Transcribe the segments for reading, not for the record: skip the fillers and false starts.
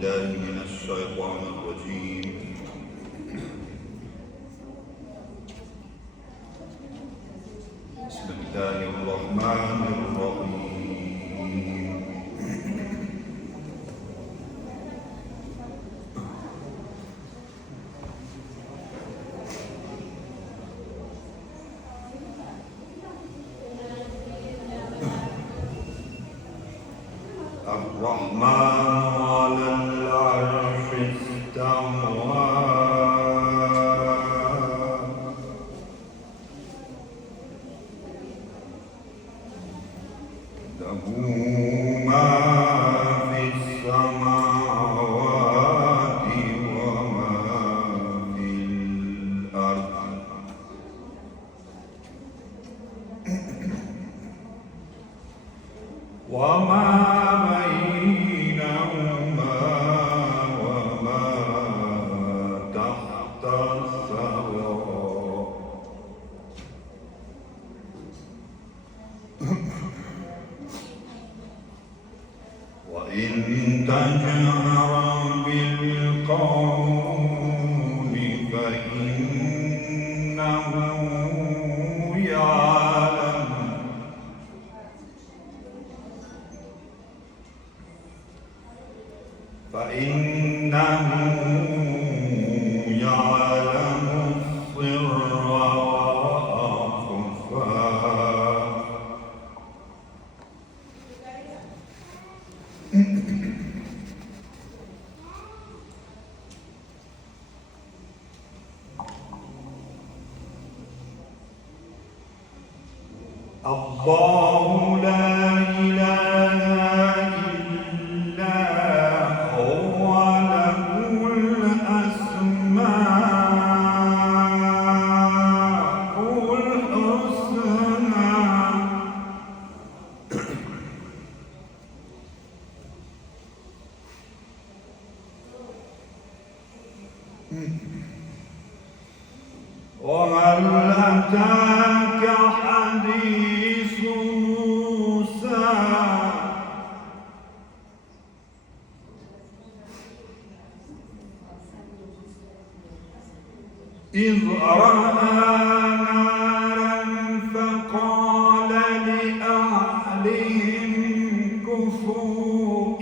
بالله من الشيطان الرجيم. بسم الله الرحمن الرحيم. الرحمن على العرش استوى له ما في السماوات وما في الأرض وما بينهما وما تحت الثرى وإن تجهر بالقول فإنه يعلم السر وأخفى. الله لا إله إلا هو له الأسماء الحسنى وهل أتاك حديث موسى إذ رأى نارا فقال لأهلهم كثوا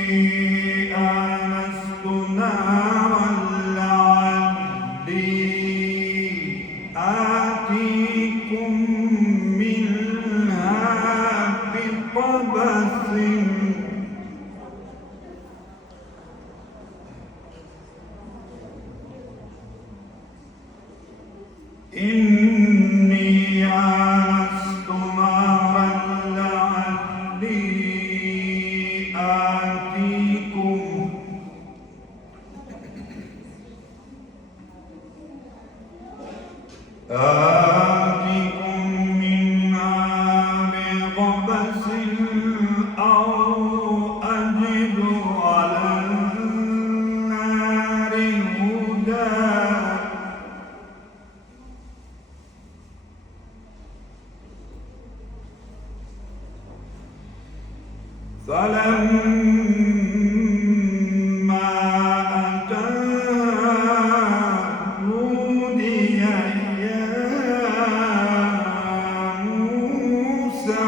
إني آنست نارا لعلي آتيكم منها بقبس إني آنست نارا لعلي آتيكم منها بقبس أو أجد على النار هدى فلما أتاها نودي يا موسى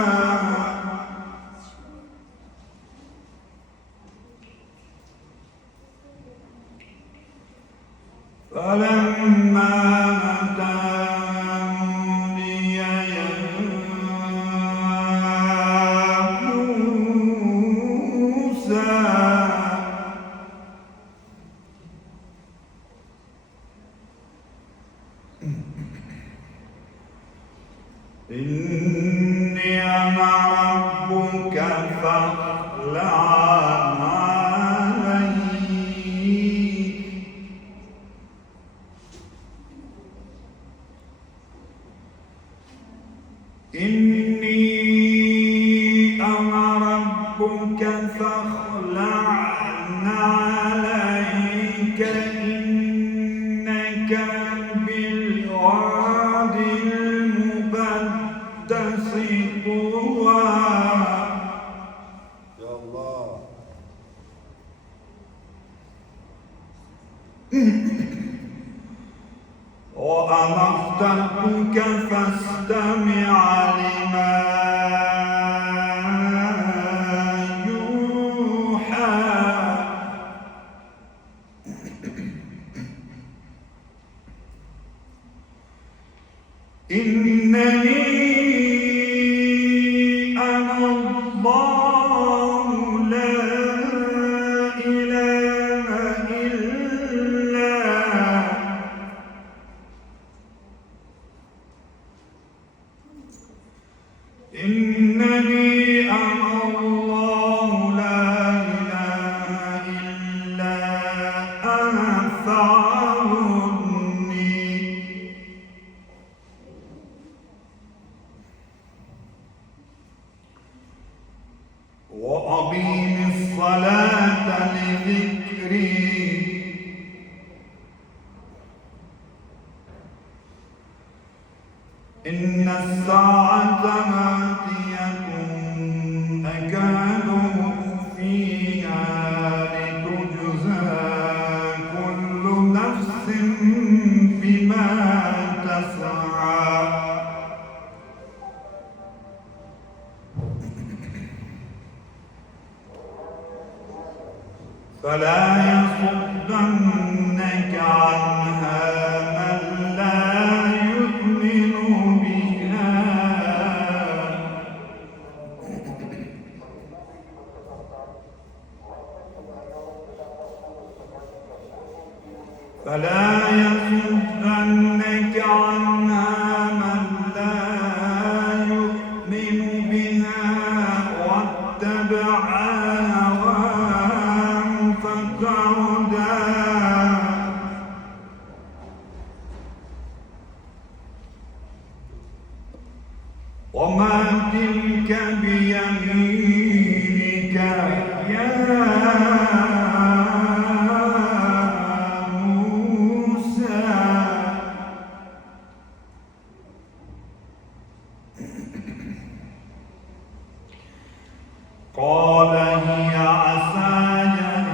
إني أنا ربك فاخلع عليك إني ربك فاستمع لما يوحى إنني أنا الله لا إله إلا إنني أنا الله لا إله إلا أنا فاعبدني وأقيم الصلاة لذكري إن الساعة آتية أكاد أخفيها لتجزى كل نفس بما تسعى فلا يصدنك عنها من لا يؤمن بها فلا يصدنك عنها من لا يؤمن بها واتبع هواه فتردى وما تلك بيمينك يا موسى قال هي عصاي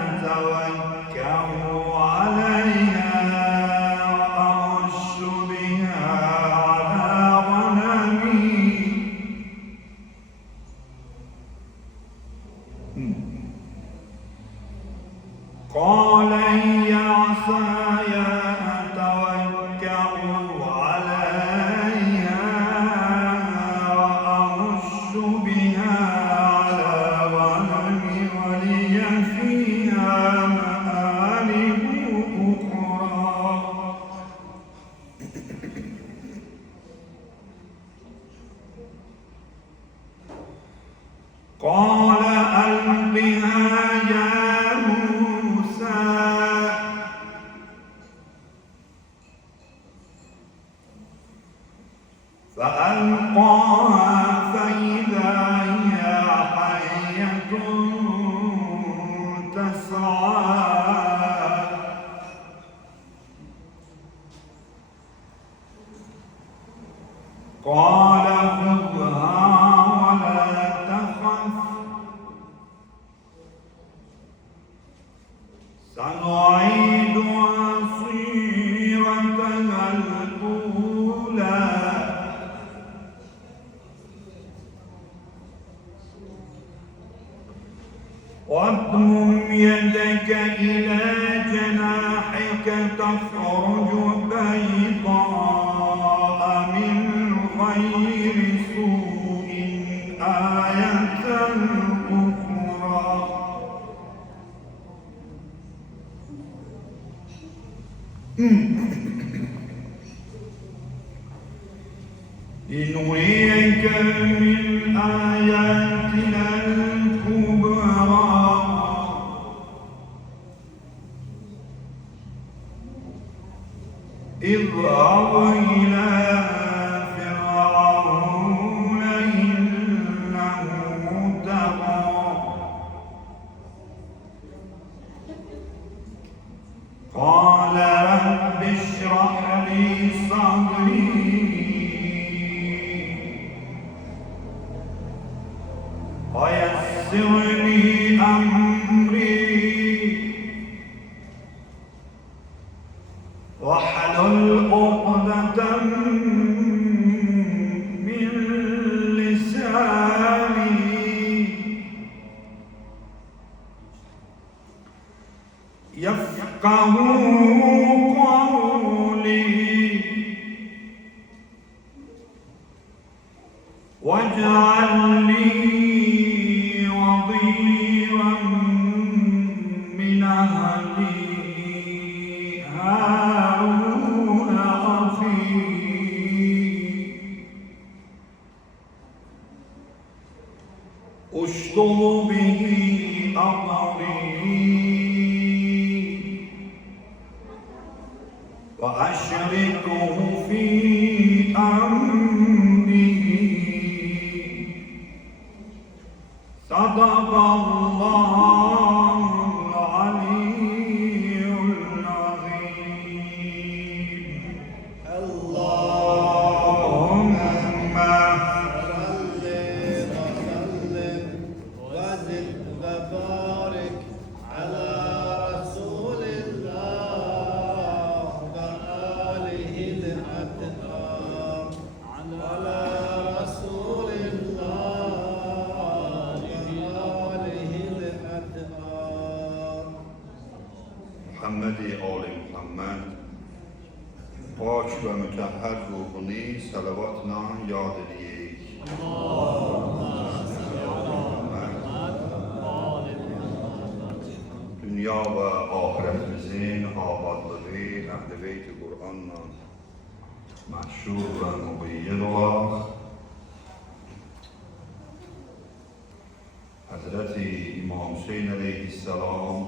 أتوكأ عليها وأهش بها على غنمي قال هي عصاي أتوكأ عليها وأهش بها على غنمي ولي فيها مآرب أخرى قال ألقها يا موسى فألقاها فإذا هي حية تسعى قال خذها ولا تخف سنعيدها سيرتها الأولى واضمم يدك إلى جناحك تخرج بيضاء من غير سوء آية أخرى لنريك من آياتنا الكبرى اذهب إلى فرعون إنه طغى قال رب اشرح لي صدري ويسر لي أمري واحلل عقدة يفقهوا قولي واجعل لي وزيرا من أهلي هارون أخي أشدد به أمري وأشركه في أمري صدق الله العلي العظيم اللهم صل وسلم وزد وبارك على رسول الله وآله الأطهار على رسول الله وآله الأطهار محمد آل محمد پاک و مطهر روحانی صلواتنا یاد ediyik. Dünya ve ahiretimizin abadlığı Ehl-i Beyt-i Kur'an'la meşhur ve mübeyyed olarak Hazreti İmam Hüseyin Aleyhisselam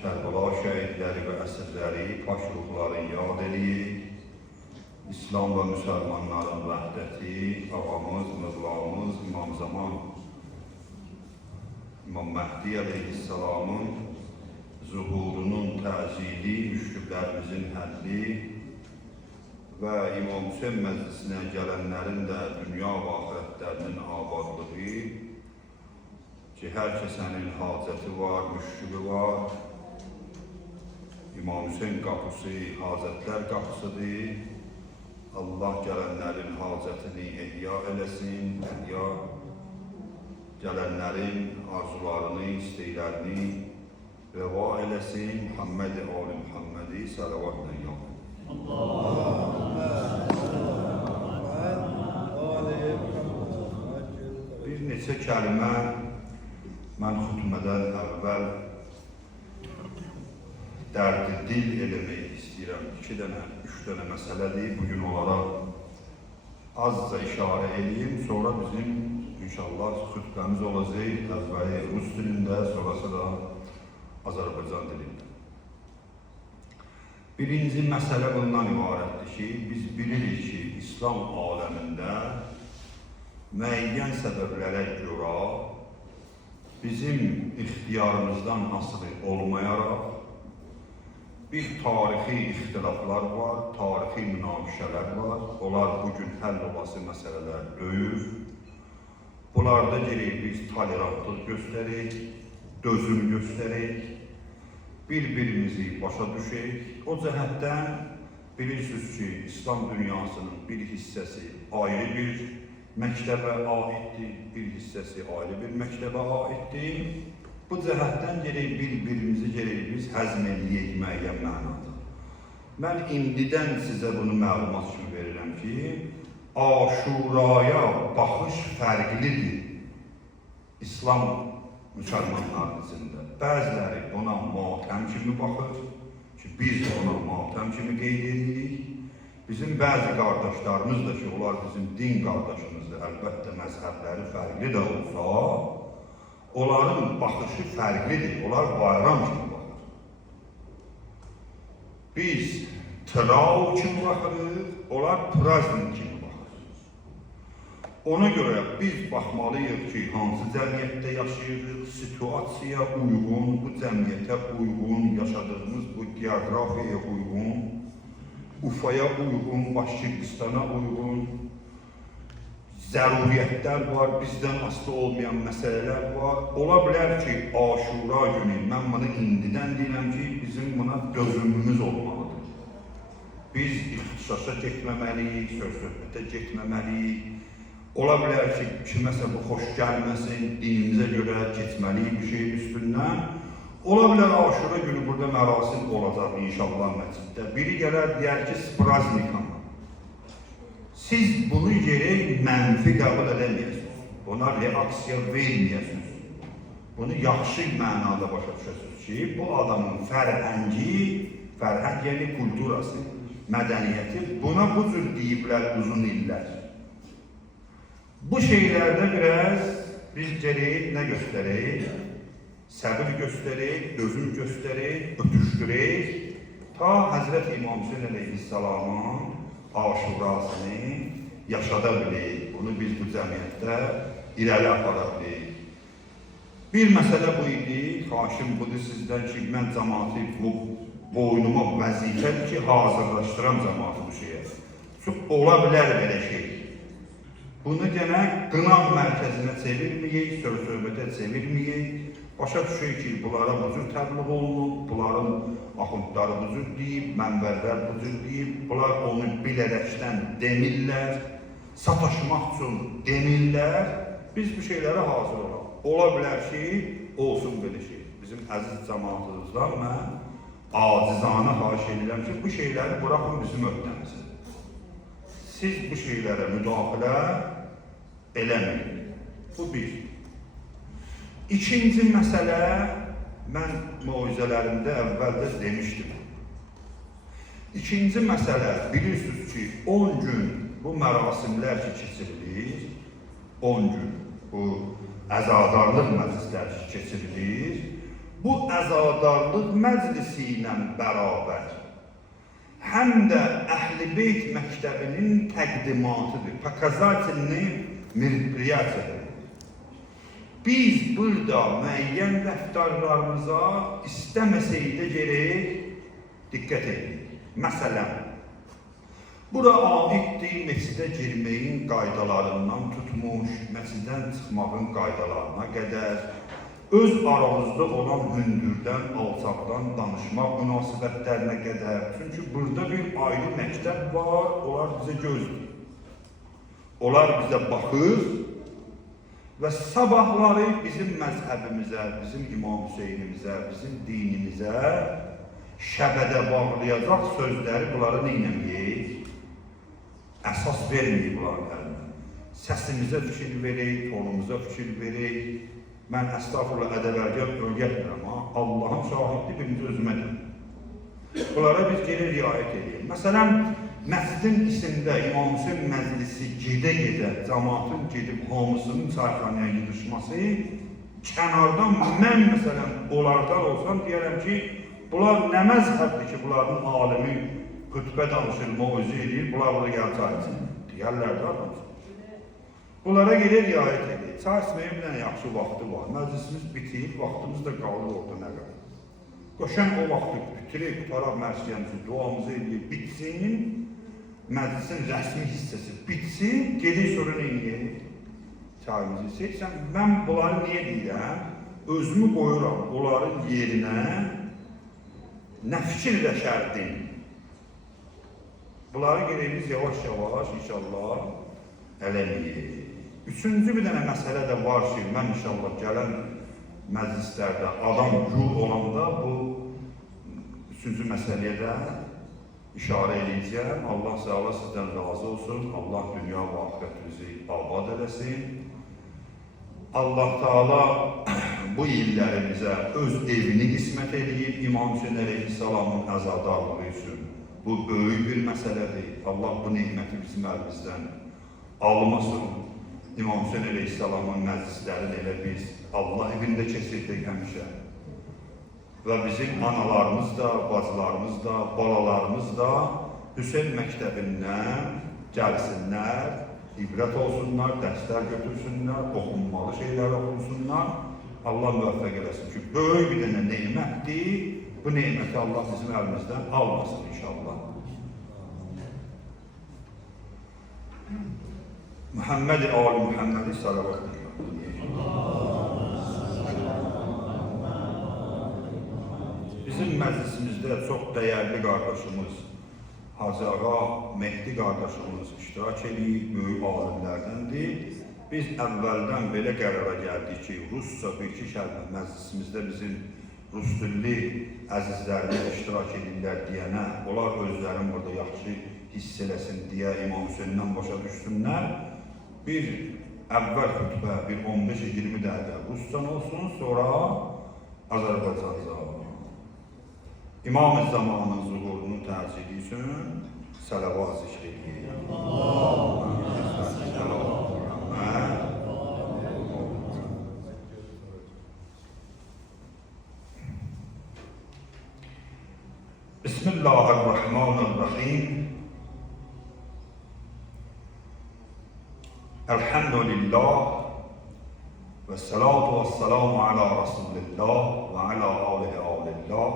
Kərbala şəhidləri və əsirləri, paş ruhları yad eləyik. İslam və müsəlmanların vəhdəti, ağamız, mövlamız, İmam Zaman, İmam Məhdi Aleyhisselamın zuhurunun təzili, müşküllərimizin həlli və İmam Hüseyin məclisinə gələnlərin də dünya və ahirətlərinin abadlığı ki, hər kəsənin hacəti var, müşkülü var. İmam Hüseyin qapısı hacətlər qapısıdır. Allah gələnlərin hacətini ehya eləsin, ehya gələnlərin arzularını, istəklərini rəva eləsin. Muhammed-i Ali Muhammedi salavatla yad. Bir neçə kəlmə mən xutmədən əvvəl dərdi dil eləmək istəyirəm. 2 dənə, 3 dənə məsələdir. Bugün onlara azca işarə edeyim. Sonra bizim inşallah xütbəmiz olacaq. Əvvəli rus dilində, sonrası da Azərbaycan dilində. Birinci məsələ bundan ibarətdir ki, biz bilirik ki, İslam aləmində müəyyən səbəblərə görə bizim ixtiyarımızdan asılı olmayaraq bir tarixi ixtilaflar var, tarixi münaqişələr var. Onlar bugün həll olası məsələlər deyil. Bunlarda gerək biz tolerantlıq göstərik, dözüm göstərik, bir-birimizi başa düşək. O cəhətdən bilirsiniz ki, İslam dünyasının bir hissəsi ayrı bir məktəbə aiddir, bir hissəsi ayrı bir məktəbə aiddir. Bu cəhətdən gerək bir-birimizi gerək biz həzm eləyək müəyyən mənada. Mən indidən sizə bunu məlumat üçün verirəm ki, Aşuraya baxış fərqlidir İslam müsəlmanlarının içində. Bəziləri ona matəm kimi baxır ki, biz ona matəm kimi qeyd edirik. Bizim bəzi qardaşlarımız da ki, onlar bizim din qardaşımızdır, əlbəttə məzhəbləri fərqli də olsa, onların baxışı fərqlidir, onlar bayram kimi baxır. Biz trau kimi baxırıq, onlar praznik kimi baxır. Ona görə biz baxmalıyıq ki, hansı cəmiyyətdə yaşayırıq, situasiyaya uyğun, bu cəmiyyətə uyğun, yaşadığımız bu geografiyaya uyğun, Ufaya uyğun, Başkiristana uyğun zəruriyyətlər var, bizdən asılı olmayan məsələlər var. Ola bilər ki, Aşura günü, mən bunu indidən deyirəm ki, bizim buna dözümümüz olmalıdır. Biz ixtisasa getməməliyik, söz-söhbətə getməməliyik. Ola bilər ki, kiməsə bu xoş gəlməsin, dinimizə görə keçməliyik bir şeyin üstündən. Ola bilər Aşura günü burada mərasim olacaq inşallah məsciddə. Biri gələr deyər ki, spraznikam. Siz bunu yeri mənfi qəbul edəməyəsiniz. Buna reaksiya verməyəsiniz. Bunu yaxşı mənada başa düşəsiniz ki, bu adamın fərhəngi, fərhəng yəni kulturası, mədəniyyəti buna bu cür deyiblər uzun illər. Bu şeylərdə biraz biz gərək nə göstərək? Səbir göstərik, dözüm göstərik, ötüşdürək, ta Həzrət İmam Hüseyin əleyhissalamın aşurasını yaşada bilək. Bunu biz bu cəmiyyətdə irəli apara bilək. Bir məsələ bu idi, xahişim budur sizdən ki, mən cəmaatı bu boynuma vəzifədir ki, hazırlaşdıram cəmaatı bu şeyə. Çünki ola bilər belə şey. Bunu gənə qınaq mərkəzinə çevirməyək, söz-söhbətə çevirməyək. Başa düşək ki, bunlara bu cür təbliğ olunub, bunların axundları bu cür deyib, mənbərlər bu cür deyib, bunlar onu bilərəkdən demirlər, sataşmaq üçün demirlər. Biz bu şeylərə hazır olaq. Ola bilər ki, olsun belə şey. Bizim əziz cəmaatımızdan mən acizanə xahiş edirəm ki, bu şeyləri bırakın bizim öhdəmizə. Siz bu şeylərə müdaxilə eləməyin. Bu bir. İkinci məsələ, mən moizələrimdə əvvəldə demişdim. İkinci məsələ, bilirsiniz ki, 10 gün bu mərasimlər ki keçirilir, 10 gün bu əzadarlıq məclisləri ki keçirilir, bu əzadarlıq məclisi ilə bərabər həm də Əhl-i Beyt məktəbinin təqdimatıdır, pokazatelini merpriyasiyadır. Biz burada müəyyən rəftarlarımıza istəməsəydə gerək diqqət edirik. Məsələn, bura aiddir məscidə girməyin qaydalarından tutmuş, məsciddən çıxmağın qaydalarına qədər, öz aramızda olan hündürdən, alçaqdan danışmaq münasibətlərinə qədər. Çünki burada bir ayrı məktəb var, onlar bizə gözdür. Onlar bizə baxır və sabahları bizim məzhəbimizə, bizim İmam Hüseynimizə, bizim dinimizə şəbədə bağlayacaq sözləri bunları neynəməyək? Əsas verməyik bunların əlinə. Səsimizə fikir verək, tonumuza fikir verək. Mən əstağfurullah ədəbərgər öyrətmirəm, Allahın şahidli birimizi özümə deyim. Bunlara biz geri riayət edeyim. Məsələn, məscidin içində İmam Hüseyin məclisi gedə-gedə, cəmaatın gedib hamısının çayxanaya yığışması, kənardan mən məsələn onlardan olsam deyərəm ki, bunlar nə məzhəbdir ki, bunların alimi xütbə danışır, moizə edir, bunlar burada gəlib çay içsin. Deyərlər də adamsın. Bunlara geri riayət edir. Çay içməyə bir dənə yaxşı vaxtı var. Məclisimiz bitir, vaxtımız da qalır orada nə qədər. Qoşan o vaxtı bitirib, qutaraq mərsiyəmizi, duamızı edib, bitsin, məclisin rəsmi hissəsi bitsin, gedək sonra neyini? Çayımızı içək. Mən bunları niyə deyirəm? Özümü qoyuram onların yerinə, nə fikirləşərdim? Bunları gerək biz yavaş-yavaş inşallah eləməyək. Üçüncü bir dənə məsələ də var ki, mən inşallah gələn məclislərdə adam gül olanda bu üçüncü məsələyə də işarə edəcəm. Allah sağla sizdən razı olsun. Allah dünya və axirətimizi abad eləsin. Allah Teala bu illərimizə öz evini qismət edib İmam Hüseyin əleyhissalamın əzadarlığı üçün. Bu böyük bir məsələdir. Allah bu neyməti bizim əlimizdən almasın. İmam Hüseyin əleyhissalamın məclislərini elə biz Allah evində keçirdik həmişə. Və bizim analarımız da, bacılarımız da, balalarımız da Hüseyin məktəbindən gəlsinlər, ibrət olsunlar, dərslər götürsünlər, oxunmalı şeylər oxunsunlar. Allah müvəffəq eləsin ki, böyük bir dənə neymətdir. Bu neyməti Allah bizim əlimizdən almasın inşallah. Muhammed Ali Muhammed'i salavat ediyor. Bizim məclisimizdə çox dəyərli qardaşımız Hacı Ağa Mehdi qardaşımız iştirak edir, böyük alimlərdəndir. Biz əvvəldən belə qərara gəldik ki, Rusca bir iki kəlmə məclisimizdə bizim rus dilli əzizlərimiz iştirak edirlər deyənə, onlar özlərini burada yaxşı hiss eləsin deyə İmam Hüseyndən başa düşsünlər. Bir əvvəl xütbə, bir 15-20 dəqiqə ruscan olsun, sonra Azərbaycanca. İmam-ı Zamanın zuhurunu təzyiq üçün sələvat zikr edin. Bismillahirrahmanirrahim. Elhamdülillah ve salatu ve selamu ala Resulillah ve ala alihi alillah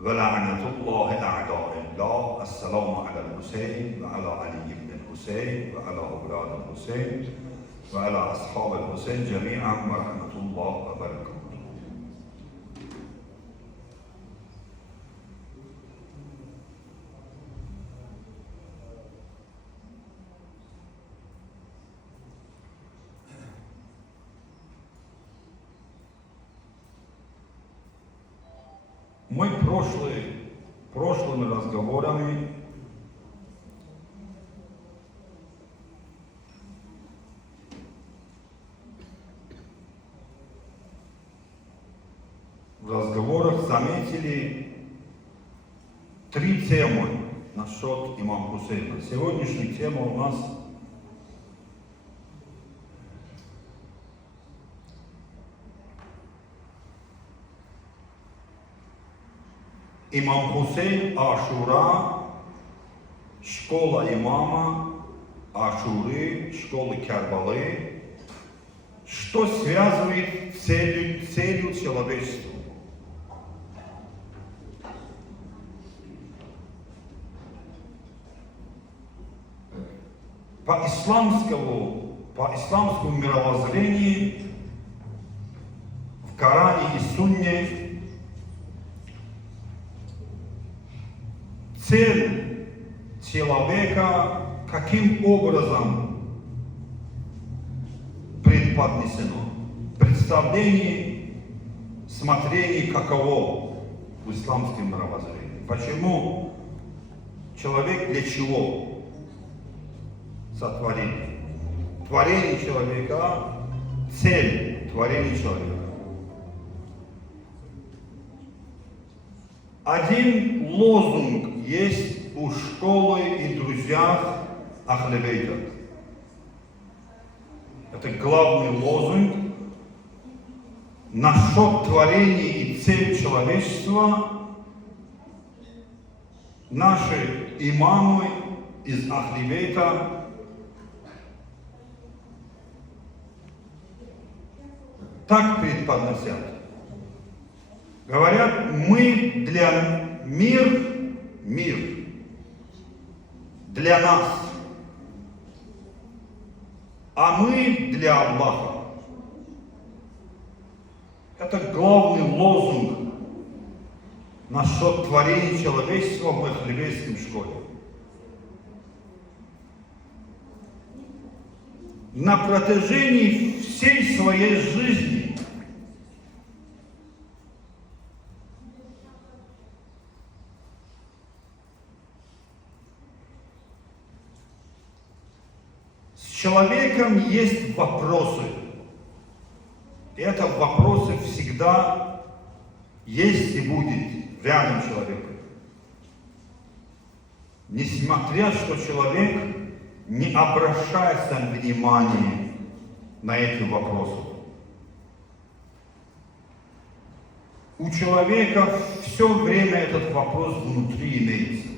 ve la'netullahi a'da'illah. Esselamu alel Hüseyin ve ala Ali ibn Hüseyin ve ala evladil Hüseyin ve ala ashabil Hüseyin cemi'an ve rahmetullah ve berekatuhu. Мы прошлыми разговорами в разговорах заметили три темы насчет имама Хусейна. Сегодняшняя тема у нас Имам Хусейн, Ашура, школа имама, Ашуры, школы Кербалы, что связывает целью человечества. По исламскому мировоззрению в Коране и Сунне цель человека каким образом преподнесено, представление, смотрение каково в исламском мировоззрении. Почему человек для чего сотворен? Творение человека, цель творения человека. Один лозунг есть у школы и друзьях Ахле Бейта. Это главный лозунг насчет творения и цели человечества. Наши имамы из Ахле Бейта так преподносят. Говорят, мы для мир для нас, а мы для Аллаха. Это главный лозунг насчет творения человечества в Ахлевейской школе. На протяжении всей своей жизни с человеком есть вопросы. И это вопросы всегда есть и будет рядом человека. Несмотря, что человек не обращает внимания на эти вопросы. У человека все время этот вопрос внутри имеется.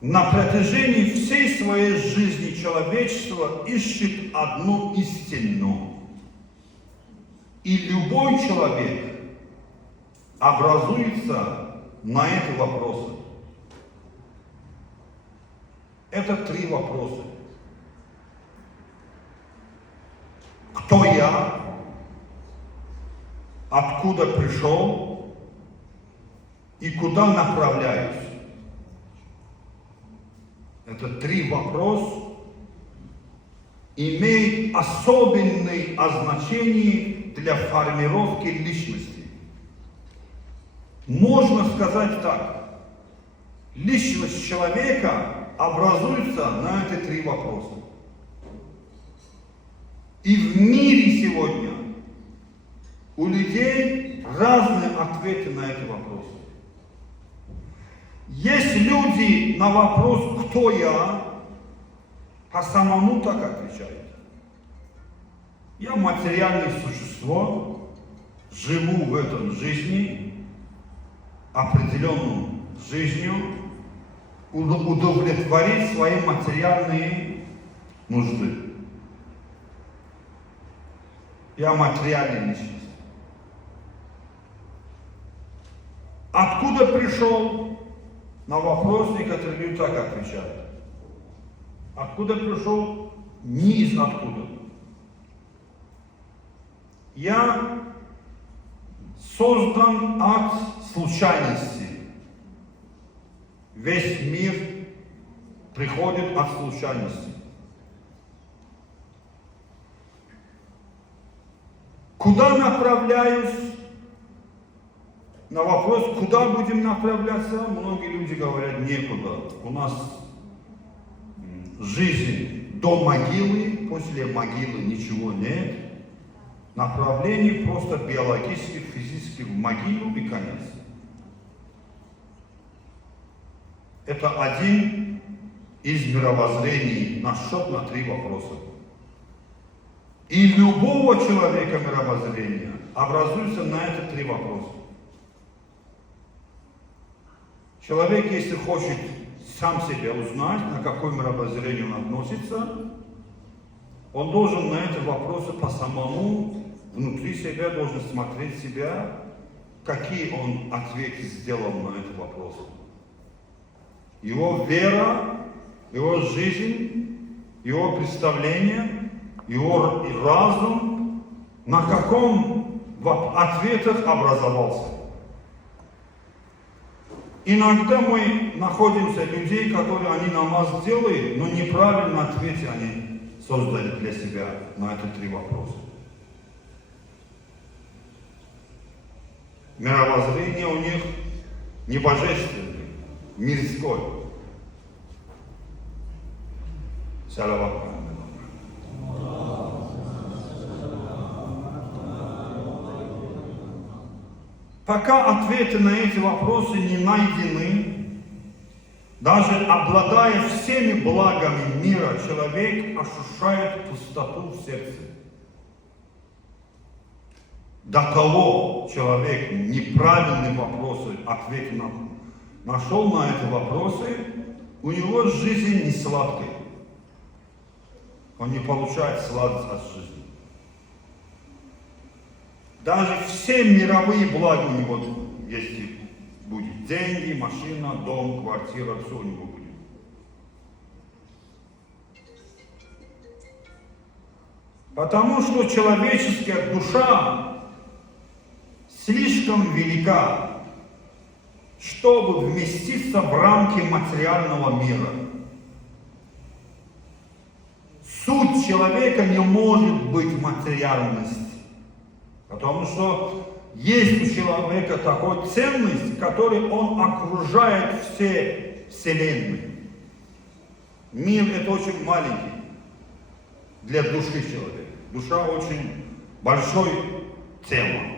На протяжении всей своей жизни человечество ищет одну истину. И любой человек образуется на эти вопросы. Это три вопроса. Кто я? Откуда пришел? И куда направляюсь? Это три вопроса, имеет особенное значение для формировки личности. Можно сказать так. Личность человека образуется на эти три вопроса. И в мире сегодня у людей разные ответы на эти вопросы. Есть люди на вопрос «Кто я?» по самому так отвечают. Я материальное существо, живу в этом жизни, определенную жизнью, удовлетворить свои материальные нужды. Я материальная личность. Откуда пришел? На вопрос некоторые люди так отвечают. Откуда пришел? Не из откуда. Я создан от случайности. Весь мир приходит от случайности. Куда направляюсь? На вопрос, куда будем направляться, многие люди говорят, некуда. У нас жизнь до могилы, после могилы ничего нет. Направление просто биологически, физически в могилу и конец. Это один из мировоззрений на счет на три вопроса. И любого человека мировоззрения образуется на эти три вопроса. Человек, если хочет сам себя узнать, на какое мировоззрение он относится, он должен на эти вопросы по самому, внутри себя, должен смотреть себя, какие он ответы сделал на эти вопросы. Его вера, его жизнь, его представление, его разум, на каком ответах образовался. Иногда мы находимся людей, которые они намаз делают, но неправильно ответы они создали для себя на эти три вопроса. Мировоззрение у них не божественное, мирское. Салават. Пока ответы на эти вопросы не найдены, даже обладая всеми благами мира, человек ощущает пустоту в сердце. До того человек неправильные вопросы, ответы нашел на эти вопросы, у него жизнь не сладкая. Он не получает сладость от жизни. Даже все мировые блага у него, если будет деньги, машина, дом, квартира, все у него будет. Потому что человеческая душа слишком велика, чтобы вместиться в рамки материального мира. Суть человека не может быть материальность. Потому что есть у человека такая ценность, которой он окружает все вселенные. Мир это очень маленький для души человека. Душа очень большой тема.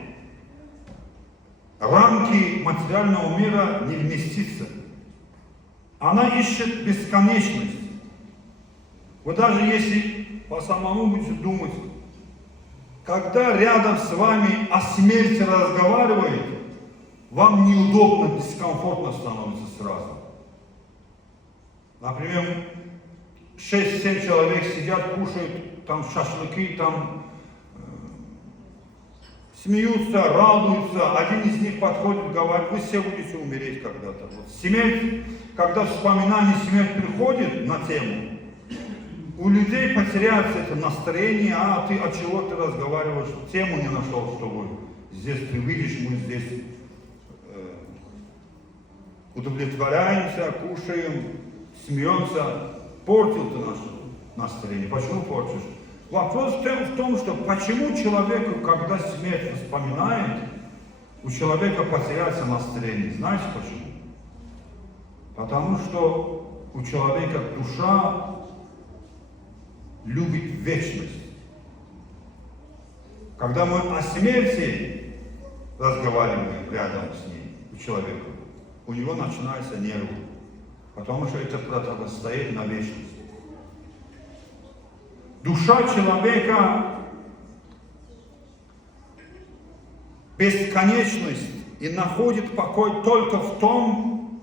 Рамки материального мира не вместится. Она ищет бесконечность. Вы даже если по самому будете думать, когда рядом с вами о смерти разговаривает, вам неудобно, дискомфортно становится сразу. Например, 6-7 человек сидят, кушают там шашлыки, там смеются, радуются. Один из них подходит, говорит, вы все будете умереть когда-то. Вот смерть, когда вспоминание смерти приходит на тему, у людей потеряется это настроение, а ты от чего ты разговариваешь, тему не нашел, чтобы здесь ты видишь, мы здесь удовлетворяемся, кушаем, смеемся, портил ты настроение. Почему портишь? Вопрос в том, что почему человеку, когда смерть вспоминает, у человека потеряется настроение. Знаете почему? Потому что у человека душа любит вечность. Когда мы о смерти разговариваем рядом с ней, у человека, у него начинается нервы, потому что это противостоит на вечность. Душа человека бесконечность и находит покой только в том,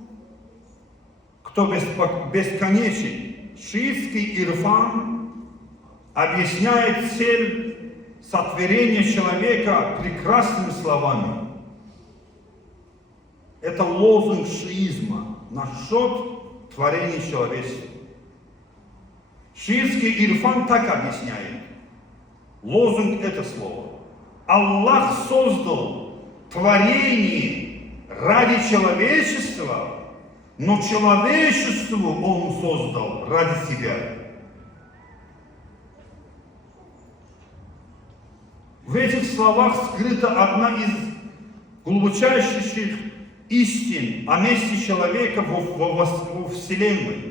кто бесконечен. Шиитский ирфан объясняет цель сотворения человека прекрасными словами. Это лозунг шиизма насчет творения человечества. Шиитский ирфан так объясняет. Лозунг это слово. Аллах создал творение ради человечества, но человечеству Он создал ради себя. В этих словах скрыта одна из глубочайших истин о месте человека во Вселенной.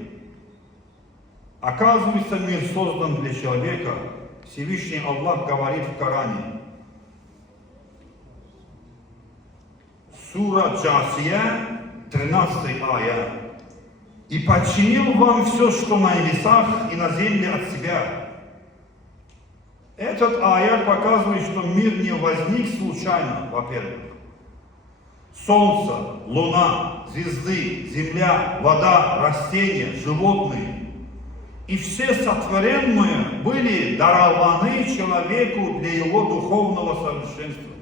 Оказывается, мир создан для человека. Всевышний Аллах говорит в Коране. Сура Джасия, 13 ая. «И подчинил вам все, что на небесах и на земле от себя». Этот аят показывает, что мир не возник случайно, во-первых. Солнце, луна, звезды, земля, вода, растения, животные и все сотворенные были дарованы человеку для его духовного совершенствования.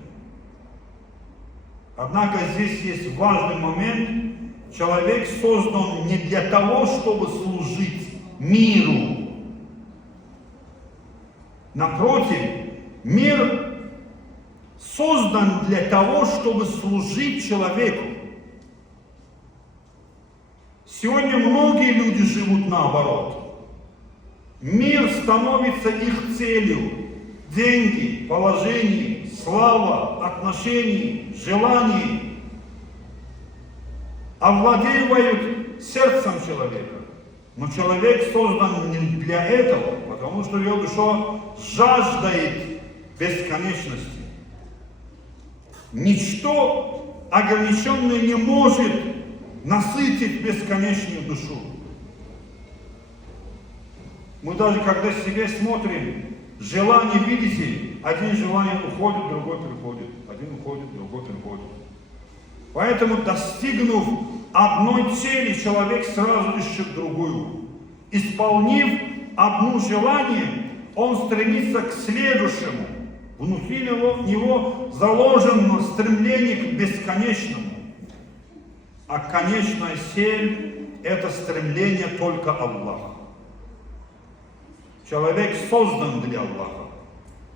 Однако здесь есть важный момент. Человек создан не для того, чтобы служить миру. Напротив, мир создан для того, чтобы служить человеку. Сегодня многие люди живут наоборот. Мир становится их целью. Деньги, положение, слава, отношения, желания овладевают сердцем человека. Но человек создан не для этого, потому что его душа жаждает бесконечности. Ничто ограниченное не может насытить бесконечную душу. Мы даже когда себе смотрим, желание видите, один желание уходит, другой приходит. Один уходит, другой приходит. Поэтому, достигнув одной цели, человек сразу ищет другую. Исполнив одно желание, он стремится к следующему. Внутри него заложено стремление к бесконечному. А конечная цель – это стремление только Аллаха. Человек создан для Аллаха.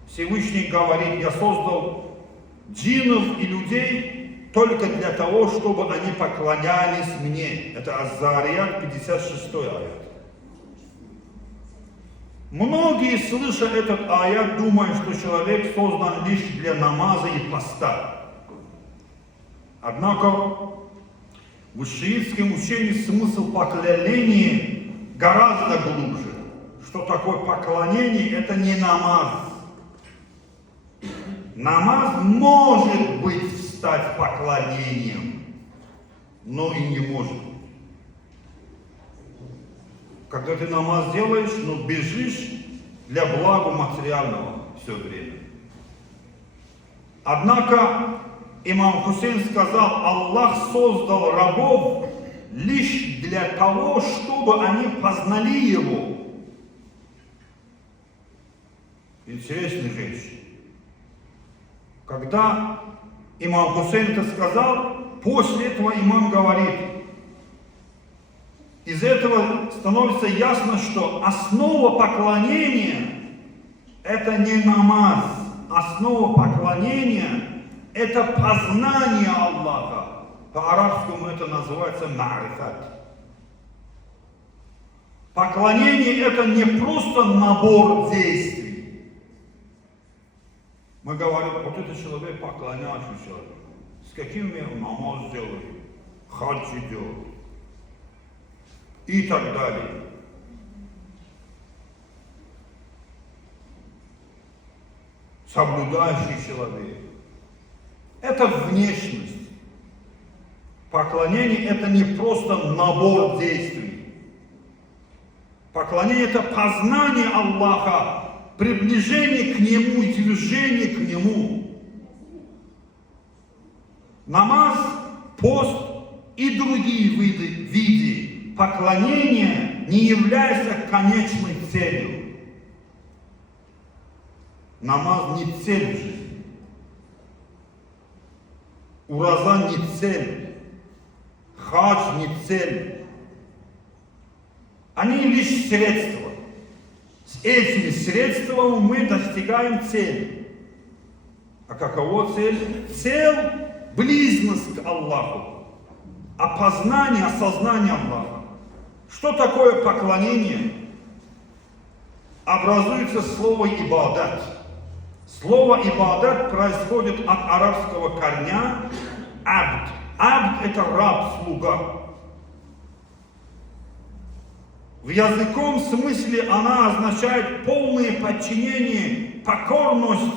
Всевышний говорит: я создал джиннов и людей только для того, чтобы они поклонялись мне. Это Аз-Зарият, 56 аят. Многие, слыша этот аят, думают, что человек создан лишь для намаза и поста. Однако в шиитском учении смысл поклонения гораздо глубже. Что такое поклонение? Это не намаз. Намаз может стать поклонением, но и не может. Когда ты намаз делаешь, но бежишь для блага материального все время. Однако имам Хусейн сказал: Аллах создал рабов лишь для того, чтобы они познали Его. Интересная вещь. Когда имам Хусейн это сказал, после этого имам говорит: из этого становится ясно, что основа поклонения – это не намаз. Основа поклонения – это познание Аллаха. По-арабскому это называется ма'рифат. Поклонение это не просто набор действий. Мы говорим, вот это человек поклоняющийся человек. С каким он намаз делает, хадж идет и так далее. Соблюдающий человек. Это внешность. Поклонение это не просто набор действий. Поклонение это познание Аллаха, приближение к Нему и движение к Нему. Намаз, пост и другие виды поклонения не являются конечной целью. Намаз не цель в жизни. Ураза не цель. Хадж не цель. Они лишь средства. С этими средствами мы достигаем цели. А какова цель? Цель – близость к Аллаху. Опознание, осознание Аллаха. Что такое поклонение? Образуется слово «ибадат». Слово «ибадат» происходит от арабского корня «абд». «Абд» – это раб, слуга. В языковом смысле она означает полное подчинение, покорность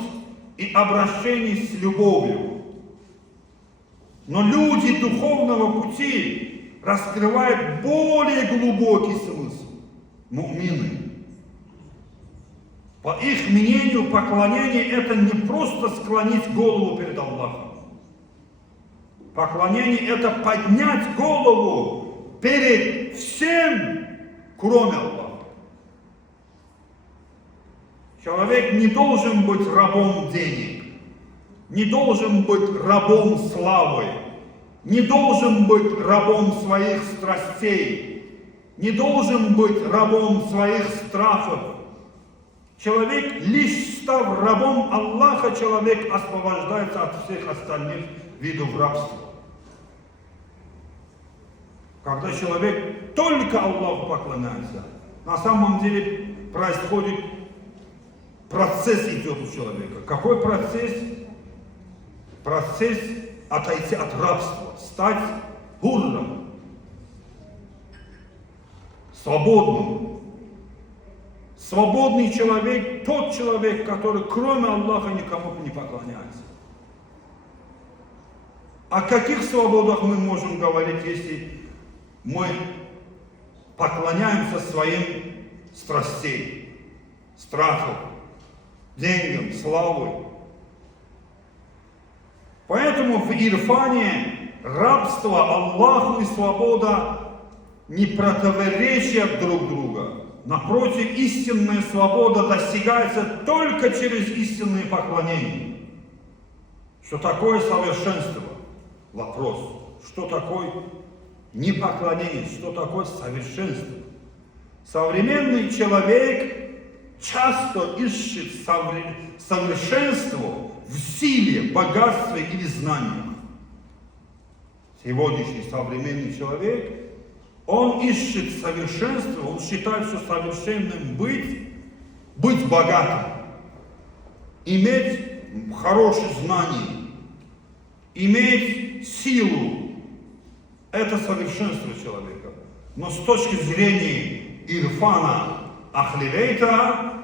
и обращение с любовью. Но люди духовного пути раскрывают более глубокий смысл. Мумины. По их мнению, поклонение это не просто склонить голову перед Аллахом. Поклонение это поднять голову перед всем, кроме Аллаха. Человек не должен быть рабом денег, не должен быть рабом славы, не должен быть рабом своих страстей, не должен быть рабом своих страхов. Человек, лишь став рабом Аллаха, человек освобождается от всех остальных видов рабства. Когда человек только Аллаху поклоняется, на самом деле происходит процесс идет у человека. Какой процесс? Процесс отойти от рабства, стать гурром, свободным. Свободный человек, тот человек, который кроме Аллаха никому не поклоняется. О каких свободах мы можем говорить, если мы поклоняемся своим страстям, страхам, деньгам, славе? Поэтому в ирфане рабство Аллаху и свобода не противоречат друг друга. Напротив, истинная свобода достигается только через истинное поклонение. Что такое совершенство? Вопрос. Что такое непоклонение? Что такое совершенство? Современный человек часто ищет совершенство в силе, богатстве или знаниях. Сегодняшний современный человек, он ищет совершенство, он считает, что совершенным быть богатым, иметь хорошие знания, иметь силу. Это совершенство человека. Но с точки зрения ирфана Ахли-Бейта,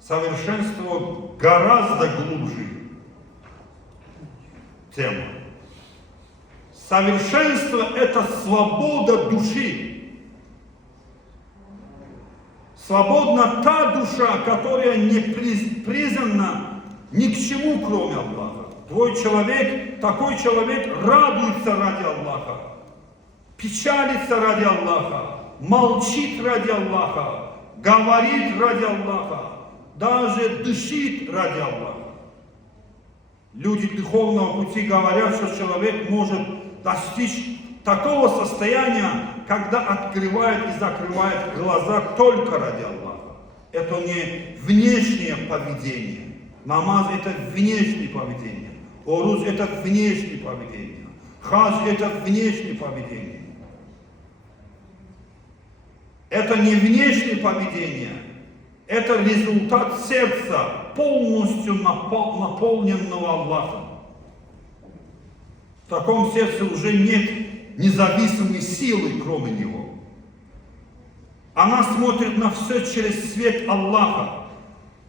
совершенство гораздо глубже тема. Совершенство – это свобода души. Свободна та душа, которая не признана ни к чему, кроме Аллаха. Такой человек радуется ради Аллаха, печалится ради Аллаха, молчит ради Аллаха, говорит ради Аллаха, даже дышит ради Аллаха. Люди духовного пути говорят, что человек может достичь такого состояния, когда открывает и закрывает глаза только ради Аллаха. Это не внешнее поведение. Намаз – это внешнее поведение. Оруз – это внешнее поведение. Хадж – это внешнее поведение. Это не внешнее поведение, это результат сердца, полностью наполненного Аллахом. В таком сердце уже нет независимой силы, кроме Него. Она смотрит на все через свет Аллаха.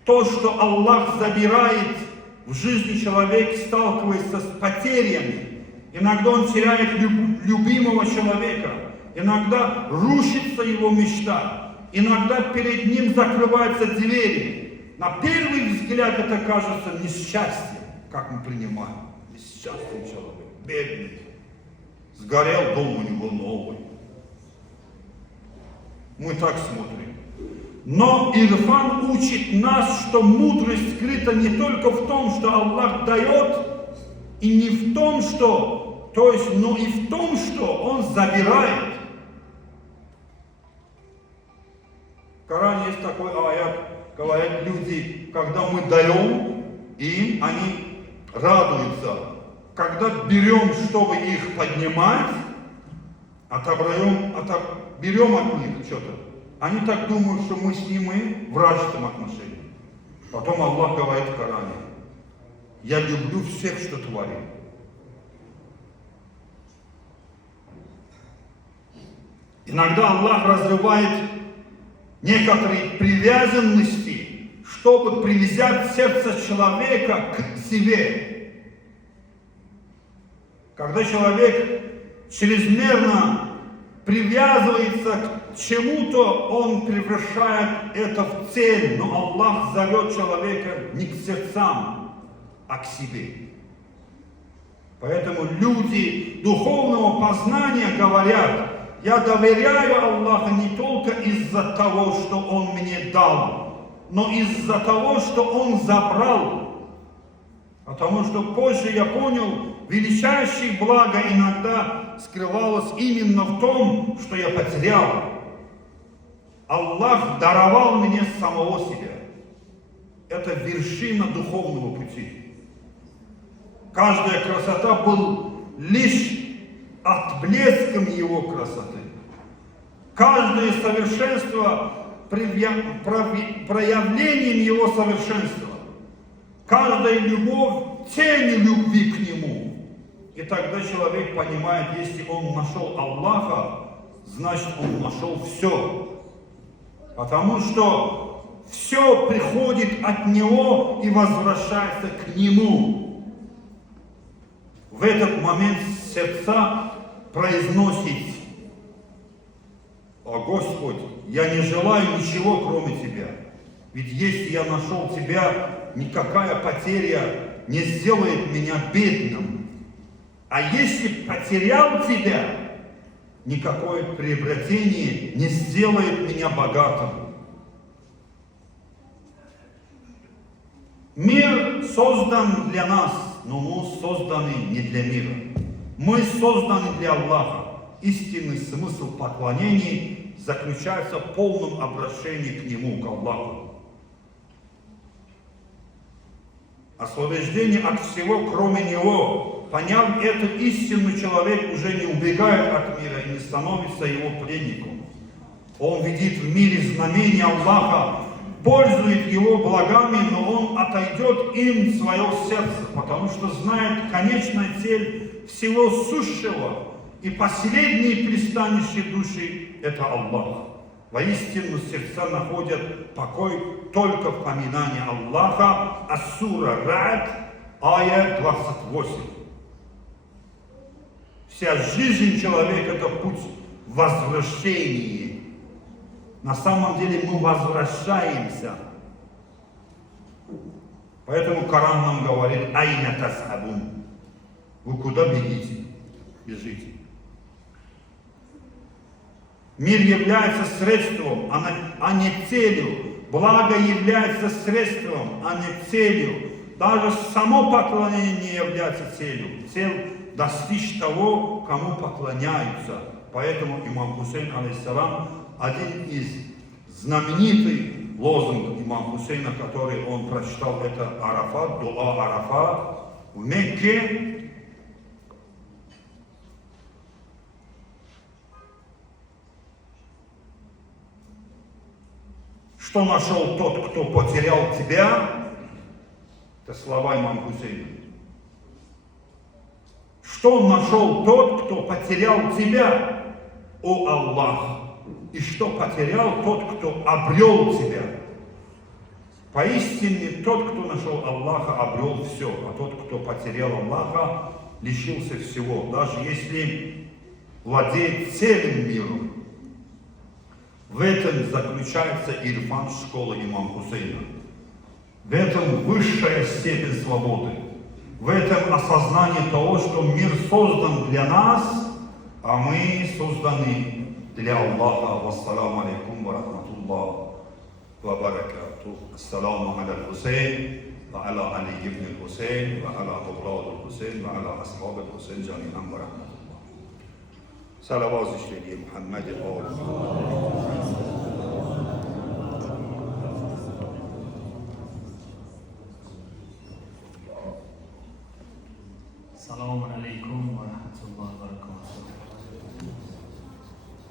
То, что Аллах забирает в жизни человека, сталкивается с потерями. Иногда он теряет любимого человека. Иногда рушится его мечта. Иногда перед ним закрываются двери. На первый взгляд это кажется несчастьем, как мы принимаем. Несчастный человек, бедный. Сгорел дом у него новый. Мы так смотрим. Но Ирфан учит нас, что мудрость скрыта не только в том, что Аллах дает, и не в том, что, то есть, но и в том, что Он забирает. В Коране есть такой аят, говорят люди, когда мы даем им, они радуются. Когда берем, чтобы их поднимать, берем от них что-то. Они так думают, что мы с ними в вражеском отношении. Потом Аллах говорит в Коране: я люблю всех, что творит. Иногда Аллах разрывает некоторые привязанности, чтобы привязать сердце человека к себе. Когда человек чрезмерно привязывается к чему-то, он превращает это в цель. Но Аллах зовет человека не к сердцам, а к себе. Поэтому люди духовного познания говорят: я доверяю Аллаху не только из-за того, что Он мне дал, но из-за того, что Он забрал. Потому что позже я понял, величайшее благо иногда скрывалось именно в том, что я потерял. Аллах даровал мне самого себя. Это вершина духовного пути. Каждая красота была лишь отблеском Его красоты. Каждое совершенство проявлением Его совершенства. Каждая любовь тенью любви к Нему. И тогда человек понимает, если он нашел Аллаха, значит он нашел все. Потому что все приходит от Него и возвращается к Нему. В этот момент сердца произносит: о Господь, я не желаю ничего, кроме Тебя. Ведь если я нашел Тебя, никакая потеря не сделает меня бедным. А если потерял Тебя, никакое приобретение не сделает меня богатым. Мир создан для нас, но мы созданы не для мира. Мы созданы для Аллаха. Истинный смысл поклонений заключается в полном обращении к Нему, к Аллаху. Освобождение от всего, кроме Него. Поняв эту истину, человек уже не убегает от мира и не становится его пленником. Он видит в мире знамения Аллаха, пользует его благами, но он отойдет им в свое сердце, потому что знает конечная цель всего сущего, и последнее пристанище души – это Аллах. Воистину сердца находят покой только в поминании Аллаха. Ас-сура Ра'д, ая 28. Вся жизнь человека – это путь возвращения. На самом деле мы возвращаемся. Поэтому Коран нам говорит: айна тасабун. Вы куда бегите? Бежите. Мир является средством, а не целью. Благо является средством, а не целью. Даже само поклонение не является целью. Цель – достичь того, кому поклоняются. Поэтому имам Хусейн, алейхиссалам, один из знаменитых лозунгов имама Хусейна, который он прочитал, это Арафат, дуа Арафат в Мекке. что нашел тот, кто потерял тебя, это слова имама Хусейна. Что нашел тот, кто потерял тебя, о Аллах, и что потерял тот, кто обрел тебя. Поистине, тот, кто нашел Аллаха, обрел все, а тот, кто потерял Аллаха, лишился всего, даже если владеет целым миром. В этом заключается ирфан школы имама Хусейна. В этом высшая степень свободы. В этом осознание того, что мир создан для нас, а мы созданы для Аллаха. Вассаламу алейкум ва рахматуллах ва баракатух. Ассаламу аля Хусейн ва аля Али ибн Хусейн ва аля Авлад Хусейн ва аля Асхаб Хусейн джамиан ва рахматуллах. Salavat işlediği Muhammed Selamun aleyküm ve rahmetullahi ve berekatuhu.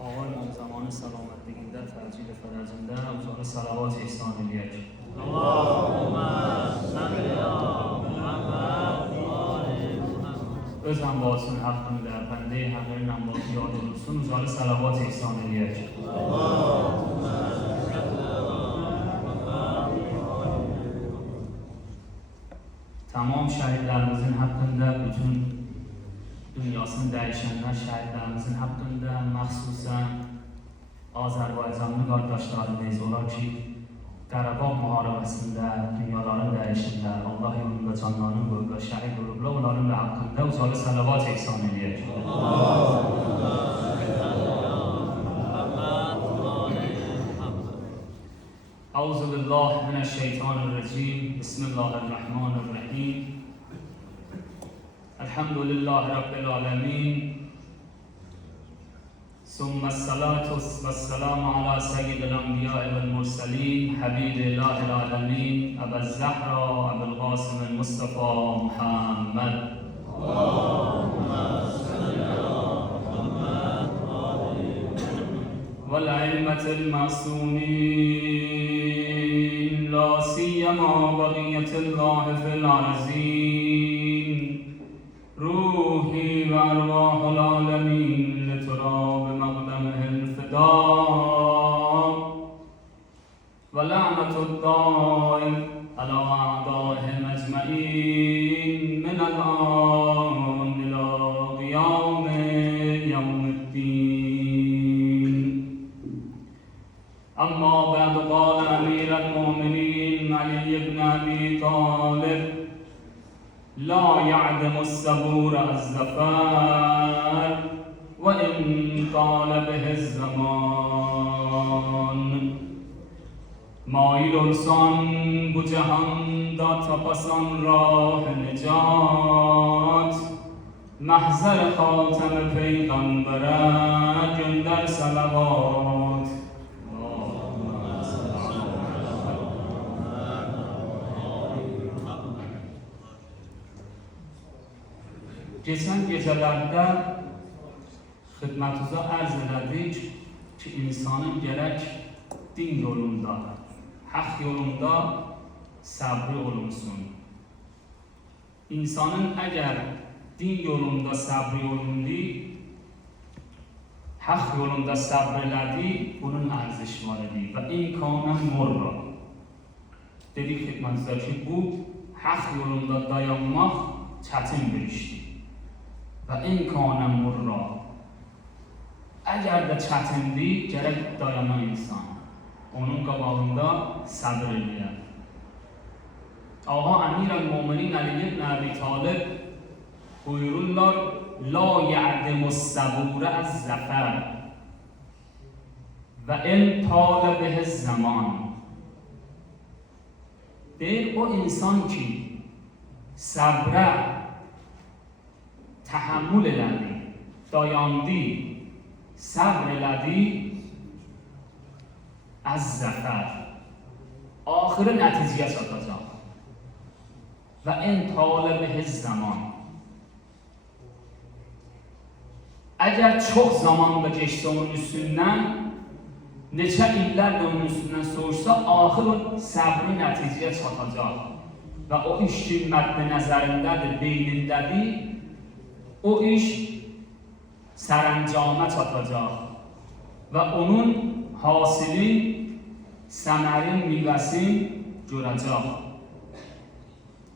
Ağayım zamanı selametliğinde, tercih feracında, uzanı salavat ihsan edecek. Allahümme salli ala Muhammed ve ali Muhammed. Öz hamdolsun hakkında, bende hakkının hamdolsun yad olursun, uzanı salavat ihsan edecek. Allahümme salli ala Muhammed ve ali Muhammed. Tamam şehitlerimizin hakkında, bütün dünyasını değişenler şehitlerimizin hakkında, məxsusən Azərbaycanlı qardaşlarımız olar ki, Qarabağ müharibəsində dünyaların dəyişənlər, Allah yolunda canlarını qoyublar, şəhid olublar, onların da haqqında ucalı salavat ihsan edək. أعوذ بالله من الشيطان الرجيم بسم الله الرحمن الرحيم الحمد لله رب العالمين ثم الصلاة والسلام على سيد الأنبياء والمرسلين حبيب الله العالمين أبا الزهراء أبا القاسم المصطفى محمد اللهم صل على محمد والأئمة المعصومين لا سيما بقية الله في الأرضين روحي وأرواح العالمين لتراب مقدمه الفداء ولعنة الدائم على أعدائهم أجمعين من الآن إلى قيام يوم الدين أما بعد قال أمير المؤمنين علي بن أبي طالب لا يعدم الصبور الزفار وإن طال به الزمان مایل olsan bu cihanda tapasan rah necat محضر خاتم پیغمبره gönder salavat Geçen gecelerde xidmətinizə ərz elədik ki, insanın gərək din yolunda, haqq yolunda səbri olunsun. İnsanın əgər din yolunda səbri olundu, haqq yolunda səbr elədi, bunun ərziş var idi və imkanən morra. Dedik xidmətinizə ki, bu haqq yolunda dayanmaq çətin bir işdir. Və imkanən murra. Əgər də çətindir, gərək dayanan insan onun qabağında səbr eləyər. Ağa Əmir el-Muminin Ali ibn Əbi Talib buyururlar La ya'dimus sabura az-zafar və in tala bihi zaman. Deyir o insan ki səbrə تحمل elədi, dayandı, səbr elədi, əz-zəfər, axırı nəticəyə çatacaq. Və in talibihiz zaman. Əgər çox zaman da keçdi onun üstündən, neçə illərlə onun üstündən soğuşsa, axır o səbri nəticəyə çatacaq. Və o iş ki, məddə nəzərindədir, beynindədir, o iş sərəncama çatacaq. Və onun hasili, səməri, meyvəsi görəcək.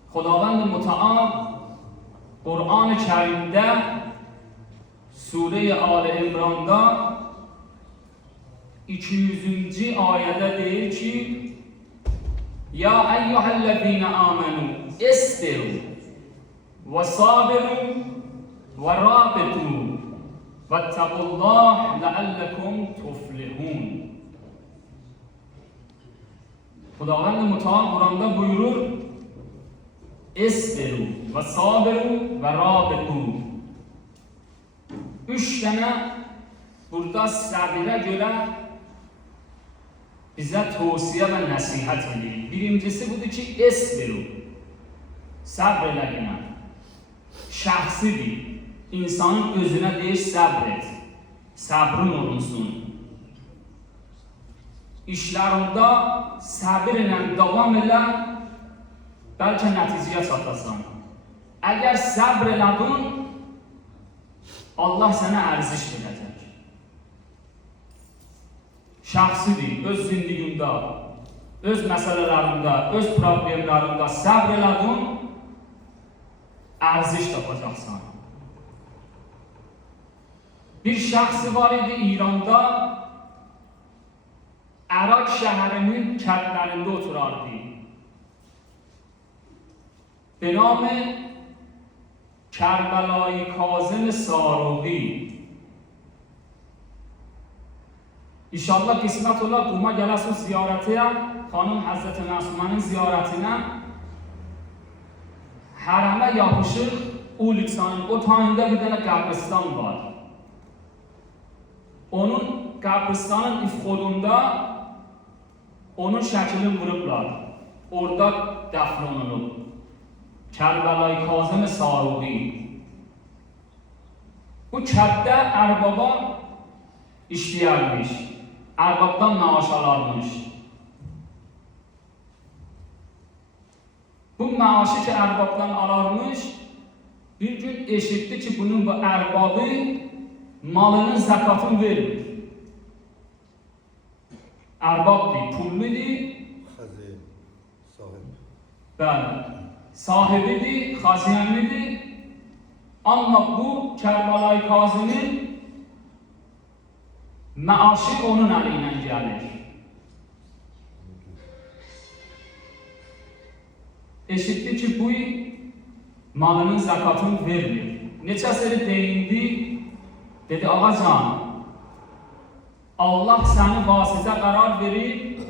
Xudavənd Mütəal Qur'an-ı Kərimdə Sure-i Ali İmranda 200-cü ayədə deyir ki: Ya eyyuhellezine amenu isbiru ve sabiru ve rabitu vettegullah leallekum tuflihun. Xudavənd Mütəal Qur'anda buyurur: Esbiru ve sabiru ve rabitu. 3 dənə burada səbirə görə bizə tövsiyə və nəsihət edir. Birincisi budur ki, esbiru, səbr eləginə. Şəxsidir. İnsanın özünə deyir, səbr et. Səbrın olunsun. İşlərində səbir ilə davam elə, bəlkə nəticəyə çatasan. Əgər səbr elədin, Allah sənə ərziş verəcək. Şəxsidir, öz zindiyində, öz məsələlərində, öz problemlərində səbr elədin, ərziş tapacaqsan. Bir şəxsi var idi İranda, Ərak şəhərinin kəndlərində oturardı. به نام کربلای کاظم ساروقی. İnşallah qismət olar, Quma gələsin ziyarətiyə, xanım Həzrəti Məsumənin ziyarətinə. Hərəmə yapışır, uliçanın o tayında bir dənə qəbristan var. Onun qəbristanın ifxodunda onun şəklini vurublar. Orada dəfn olunub. Kərbəlay Kazım Saruqi. Bu kənddə ərbaba işləyərmiş, ərbabdan maaş alarmış. Bu maaşı ki ərbabdan alarmış, bir gün eşitdi ki bunun bu ərbabı malının zəkatını verir. Ərbabdır, pulludur. Xəzin, sahib. Bəli. Sahibidir, xazinəlidir. Amma bu Kərbalay Kazımın maaşı onun əli ilə gəlir. Eşitdi ki bu malının zəkatını vermir. Neçəsəri deyindi, dedi ağacan, Allah səni vasitə qərar verib,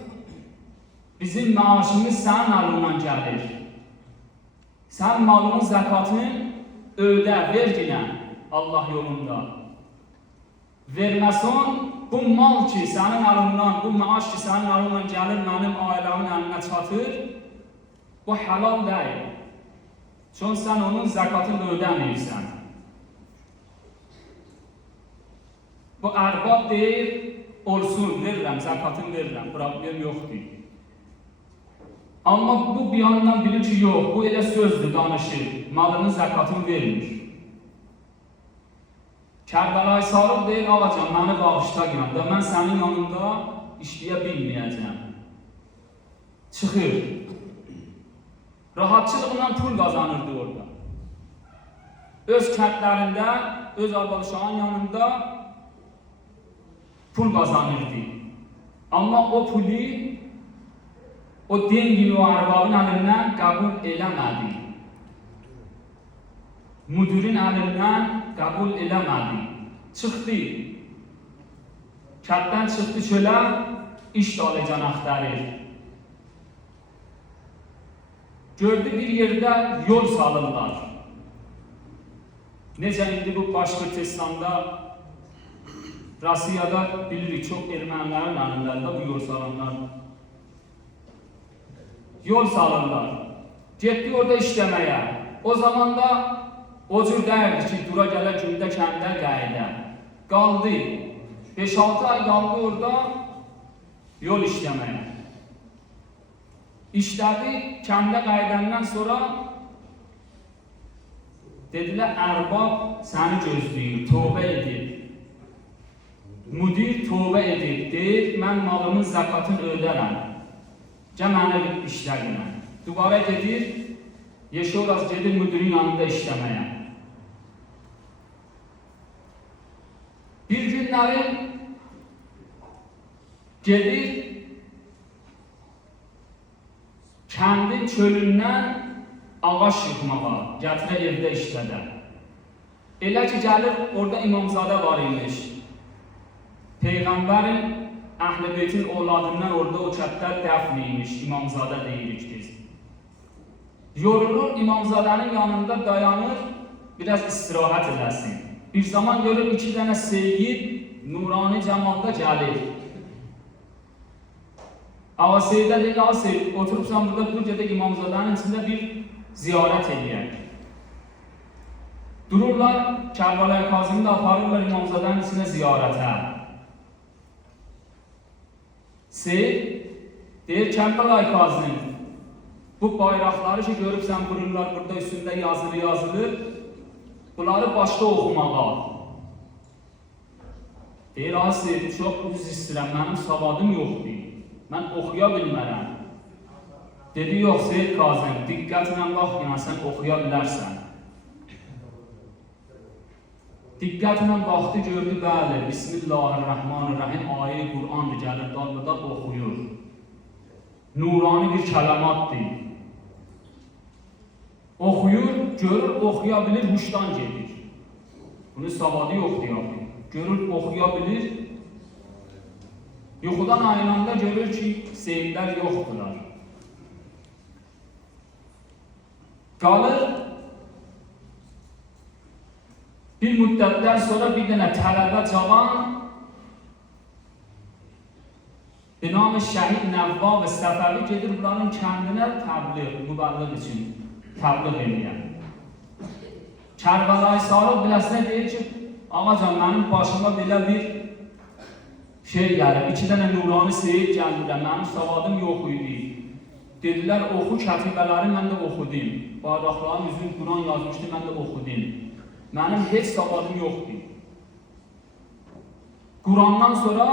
bizim maaşımız sənin əlindən gəlir. Sən malının zəkatını ödə, verginə Allah yolunda. Verməsən, bu mal ki sənin əlindən, bu maaş ki sənin əlindən gəlir, mənim ailəmin əlinə çatır, bu halal deyil. Çünki sən onun zəkatını ödəməyirsən. Bu ərbab deyir, olsun, verirəm, zəkatını verirəm, problem yoxdur. Amma bu bir yandan bilir ki, yox, bu elə sözdür, danışır, malının zəkatını vermir. Kərbalay Sarıq deyir, ağacan, məni bağışla gəndə, mən sənin yanında işləyə bilməyəcəm. Çıxır. Rahatçılıqla pul qazanırdı orada. Öz kəndlərində, öz arbalışağın yanında pul qazanırdı. Amma o pulu o dengin o ərbabın əlindən qəbul eləmədi. Müdürün əlindən qəbul eləmədi. Çıxdı. Kənddən çıxdı çölə, iş dalıcan axtarır. Gördü bir yerdə yol salırlar. Necə indi bu Başqırtistanda, Rusiyada bilirik, çox ermənilərin əlindəndə bu yol salanlar. Yol salırlar. Getdi orada işləməyə. O zaman da o cür dəyirdi ki, dura gələ gündə kəndə qəyidə. Qaldı. 5-6 ay qaldı orada. yol işləməyə. İşlədi, kəndə qayıdandan sonra dedilər, ərbab səni gözləyir, tövbə edir. Müdir tövbə edir, deyir, mən malımın zəkatını ödərəm. Gəl mənə işləginə. Dubara gedir, Yeşoraz gedir müdirin yanında işləməyə. Bir günləri gedir, kəndin çölündən ağaç yıxmağa, gətirə evdə işlədə. Elə ki, gəlir, orada İmamzadə var imiş. Peyğəmbərin Əhl-i Beytin oğladından orada o kətdə dəfn imiş, İmamzadə deyirik biz. Yorulur, İmamzadənin yanında dayanır, biraz istirahət eləsin. Bir zaman görür, 2 dənə seyyid nurani cəmalda gəlir. Ağa Seyyidə deyil, ağa Seyyid, oturubsan burada, dur gedək İmamzadənin içində bir ziyarət eləyək. Dururlar, Kərbalay Kazımı da aparırlar İmamzadənin içində ziyarətə. Seyyid deyir, Kərbalay Kazım, bu bayraqları ki görübsən vururlar, burada üstündə yazılı, bunları başda oxumağa. Deyir, ağa Seyyid, çox düz istəyirəm, mənim savadım yoxdur. Mən oxuya bilmərəm. Dedi, yox Seyyid Kazım, diqqətlə bax, yəni sən oxuya bilərsən. Diqqətlə baxdı, gördü, bəli, Bismillahirrahmanirrahim, ayə-i Qur'andır, gəlir, dalbada oxuyur. Nurani bir kələmatdır. Oxuyur, görür, oxuya bilir, huşdan gedir. Bunun savadı yoxdur, yaxud. Görür, oxuya bilir, yuxudan ayılanda görür ki, seyidlər yoxdurlar. Qalır, bir müddətdən sonra bir dənə tələbə cavan binam-ı Şəhid Nəvvab Səfəvi gedir bunların kəndinə təbliğ, mübəlliğ üçün təbliğ eləyən. Kərbəlayı Sarıq biləsinə deyir ki, ağacan, mənim başıma belə bir şey gəlir, 2 dənə nurani seyid gəldirəm, mənim savadım yox idi. Dedilər, oxu kətibələri mən də oxudim. Bayraqların üzrün Quran yazmışdı, mən də oxudim. Mənim heç savadım yoxdur. Qurandan sonra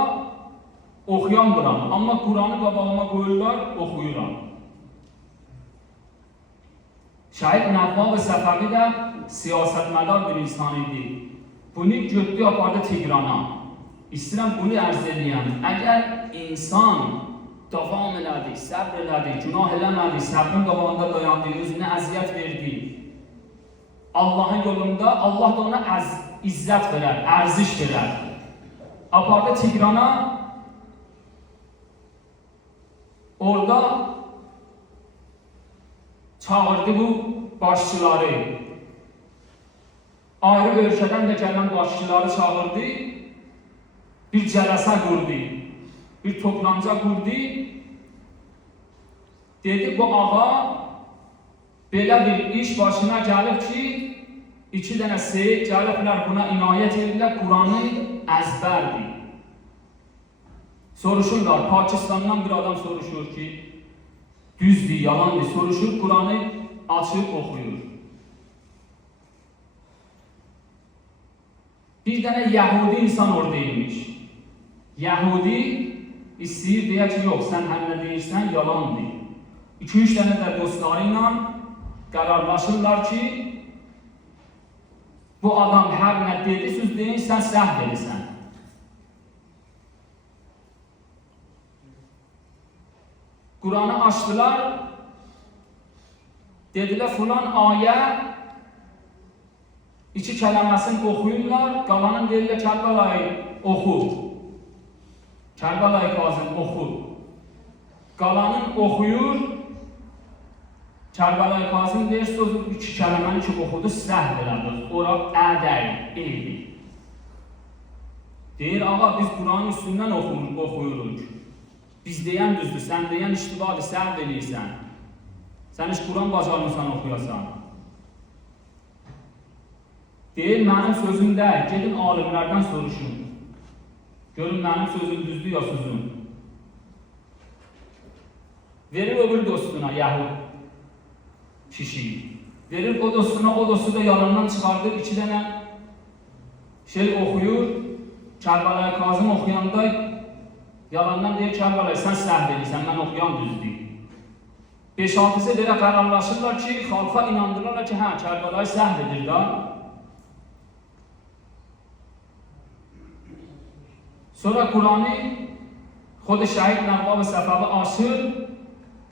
oxuyamıram, amma Quranı qabağıma qoyurlar, oxuyuram. Şəhid Nəvvab Səfəvi də siyasətmədar bir insan idi. Bunu götdü, apardı Tigrana. İstəyirəm bunu ərz edəyəm. Əgər insan davam elədi, səbr elədi, günah eləmədi, səbrin qabağında dayandı, özünə əziyyət verdi, Allahın yolunda Allah da ona izzət verər, ərziş verər. Apardı Tigrana, orada çağırdı bu başçıları. Ayrı ölkədən də gələn başçıları çağırdı, bir cələsə qurdu, bir toplanca qurdu. Dedi, bu ağa belə bir iş başına gəlib ki, 2 dənə seyid gəliblər buna inayət edirlər, Quranı əzbərdir. Soruşurlar, Pakistandan bir adam soruşur ki, düzdür, yalandır, soruşur, Quranı açıb oxuyur. Bir dənə Yəhudi insan oradaymış. Yəhudi istəyir, deyək ki, yox, sən hər nə deyirsən, yalandır. 2-3 dənə də dostları ilə qərarlaşırlar ki, bu adam hər nə dedi, söz deyin, sən səhv edirsən. Quranı açdılar, dedilər, filan ayə 2 kələməsini oxuyurlar, qalanın deyirlər, Kərbəlayı oxu. Kərbəlayı Kazım oxu. Qalanın oxuyur, Kərbəlayı Kazım deyir, sözü 2 kələməni ki oxudu, səhv elədi. Ora ədəy, eydi. Deyir, ağa, biz Quranın üstündən oxuyuruq. Biz deyən düzdür, sən deyən iştibadır, səhv eləyirsən. Sən heç Quran bacarmısan oxuyasan. Deyir, mənim sözüm deyil, gedin alimlərdən soruşun. Görün, mənim sözüm düzdür ya sözüm. verir öbür dostuna Yahud kişi. Verir o dostuna, o dostu da yalandan çıkardır 2 tane şey okuyor. Kərbəlayı Kazım oxuyanda yalandan deyir Kərbəlayı sən səhv edirsən, mən oxuyan düz deyil. 5-6'sı belə qərarlaşırlar ki, xalqa inandırırlar ki, hə, Kərbəlayı səhv edir da. Sonra Kur'an'ı Xod Şəhid Nəvvab Səfəvi açır,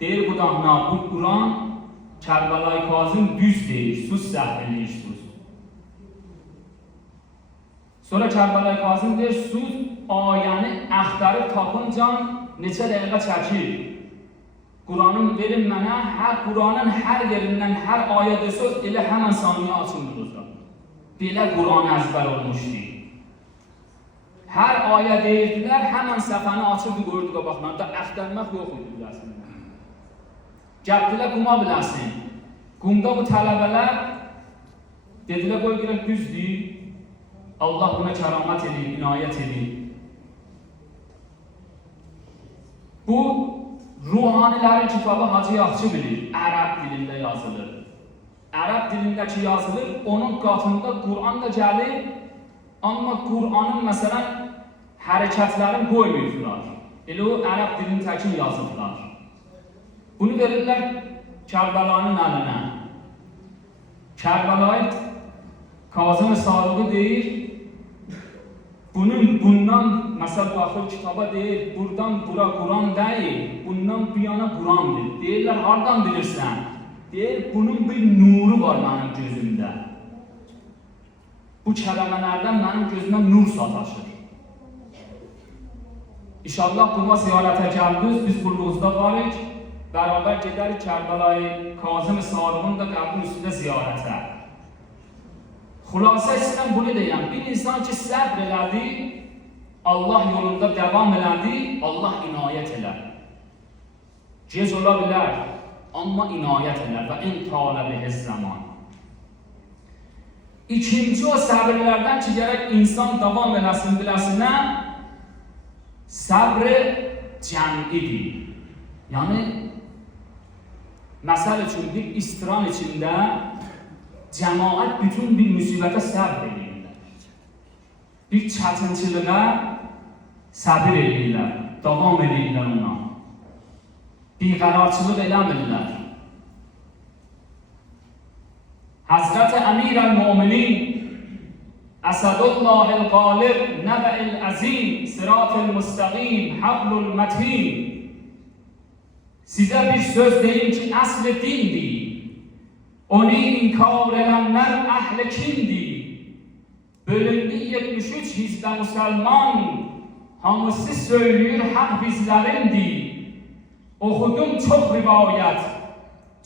deyir bu da bu Kur'an Kərbəlayı Kazım düz deyir, sus səhv edir, sus. Sonra Kərbəlayı Kazım deyir, sus ayəni əxtarıb tapıncan neçə dəqiqə çəkir. Kur'an'ın verin mənə, Kur'an'ın hər yerindən hər ayə desöz, elə həmən saniyə açılır o zaman. Belə Kur'an əzbər olmuşdu. Hər ayə deyirdilər, həmən səfəni açırdı, qoyurdu qabaqlarında, əxtərmək yox idi biləsində. Gəldilər quma biləsin. Qumda bu tələbələr dedilər, qoy görək düzdür. Allah buna kəramət edin, inayət edin. Bu, ruhanilərin kitabı Hacı Yaxşı bilir, ərəb dilində yazılır. Ərəb dilindəki yazılır, onun qatında Kur'an da gəlir, amma Kur'anın məsələn hərəkətlərini qoymuyurlar. Elə o ərəb dilini təkin yazırlar. Bunu verirlər Kərbəlayının əlinə. Kərbəlayı Kazım Sarığı deyir, bundan məsəl baxır kitaba deyir, buradan bura Kur'an deyil, bundan bu yana Kur'andır. Deyirlər, hardan bilirsən? Deyir, bunun bir nuru var mənim gözümdə. Bu kələmələrdən mənim gözümə nur sataşır. İnşallah qulva ziyarətə gəldiniz, biz qulluğuzda varıq, bərabər gedərik Kərbəlayı Kazım Sarığın da qəbrin üstündə ziyarətə. Xülasə istəyən bunu deyəm, bir insan ki səbr elədi, Allah yolunda devam elədi, Allah inayət elər. Gec ola bilər, amma inayət elər və in talə bihiz zaman. İkinci o səbirlərdən ki, gərək insan davam eləsin biləsinə, səbr-i cəm'idir. Yəni, məsəl üçün bir istiran içində cəmaət bütün bir müsibətə səbr edirlər. Bir çətinçiliğə səbir edirlər, davam edirlər ona. Bir qərarçılıq eləmirlər. Həzrət Əmir əl-Müminin Əsədullahil qalib, nəbə'il əzim, sırat-ül müstəqim, hablul mətin. Sizə bir söz deyim ki, əsl dindir. Onu inkar edənlər əhl-i kimdir. Bölündü 73 hizbə müsəlman, hamısı söylüyor haq bizlərindir. Oxudum çox rivayət,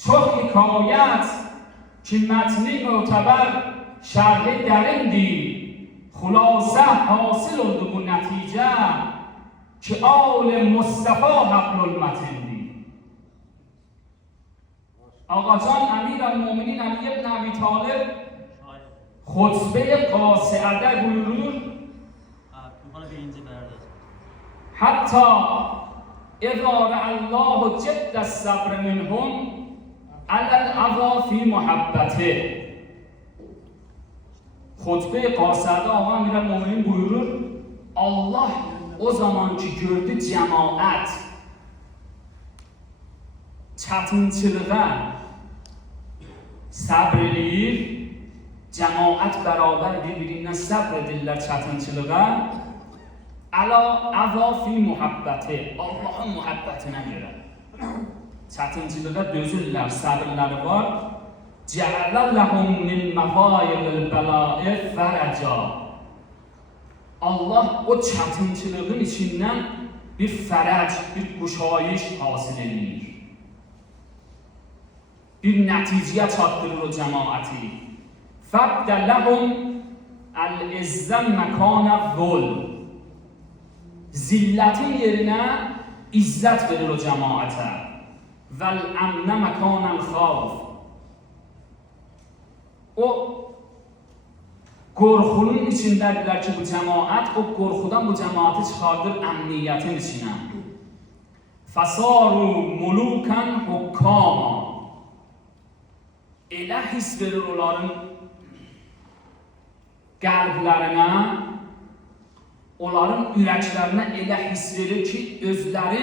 çox hikayət, ki mətni mötəbər, şərhi dərindir. Xülasə hasil oldu bu nəticə, ki âl-i Mustafa hablul mətindir. Ağacan Əmir əl-Müminin Əli ibn Əbi Talib xutbə-i qasiədə buyurur, Hatta اذا رأى الله جد الصبر منهم على الأذى في محبته. Xutbə qasiədə Ağa Əmir əl-Müminin buyurur, Allah o zaman ki gördü cəmaət çətinçiliğə səbr eləyir, cəmaət bərabər bir-birindən səbr edirlər çətinçiliğə, əla əza fi muhabbəti, Allahın muhabbətinə görə çətinçiliğə dözürlər, səbirləri var. Cəələ ləhum min məğayiril bəla'i fərəcə. Allah o çətinçiliğin içindən bir fərəc, bir quşayış hasil edir. Bir nəticəyə çatdırır o cəmaəti. Fəbdə ləhum əl-izzə məkana zul. Zillətin yerinə izzət verir o cəmaətə. Vəl-əmnə məkanəl xavf. O qorxunun içindədirlər ki bu cəmaət, o qorxudan bu cəmaəti çıxardır əmniyyətin içinə. فَصَارُوا مُلُوكًا حُكَّامًا. Elə his verir onların qəlblərinə, onların ürəklərinə elə his verir ki, özləri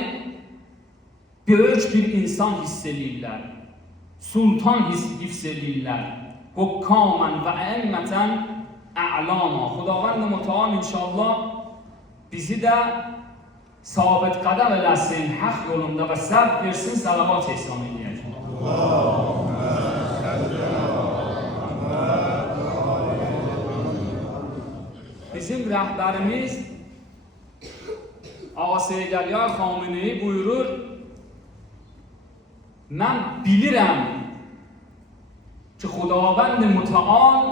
böyük bir insan hiss edirlər, sultan hiss edirlər. Hukkaman və əmmətən ə'lama. Xudavand mütəal inşallah bizi də sabit qədəm eləsin haqq yolunda və səbr versin, salavat ehsan edəyək. Bizim rəhbərimiz Ağa Seyyid Əli Xameneyi buyurur, mən bilirəm ki, Xudavand mütəal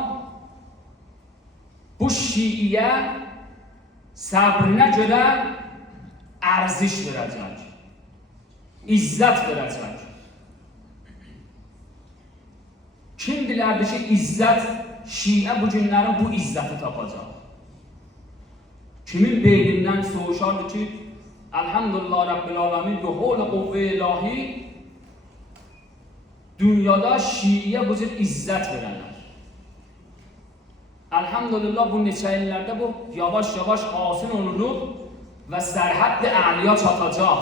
bu şiiyə səbrinə görə ərziş verəcək, izzət verəcək. Kim bilərdi ki, izzət, şiə bu günlərin bu izzəti tapacaq? Kimin beynindən soğuşardı ki, Elhamdülillah Rabbil Alamin bi hol quvve ilahi dünyada şiiyə bu cür izzət verənlər. Elhamdülillah bu neçə illərdə bu yavaş-yavaş hasil olunub və sərhəd-i əliya çatacaq.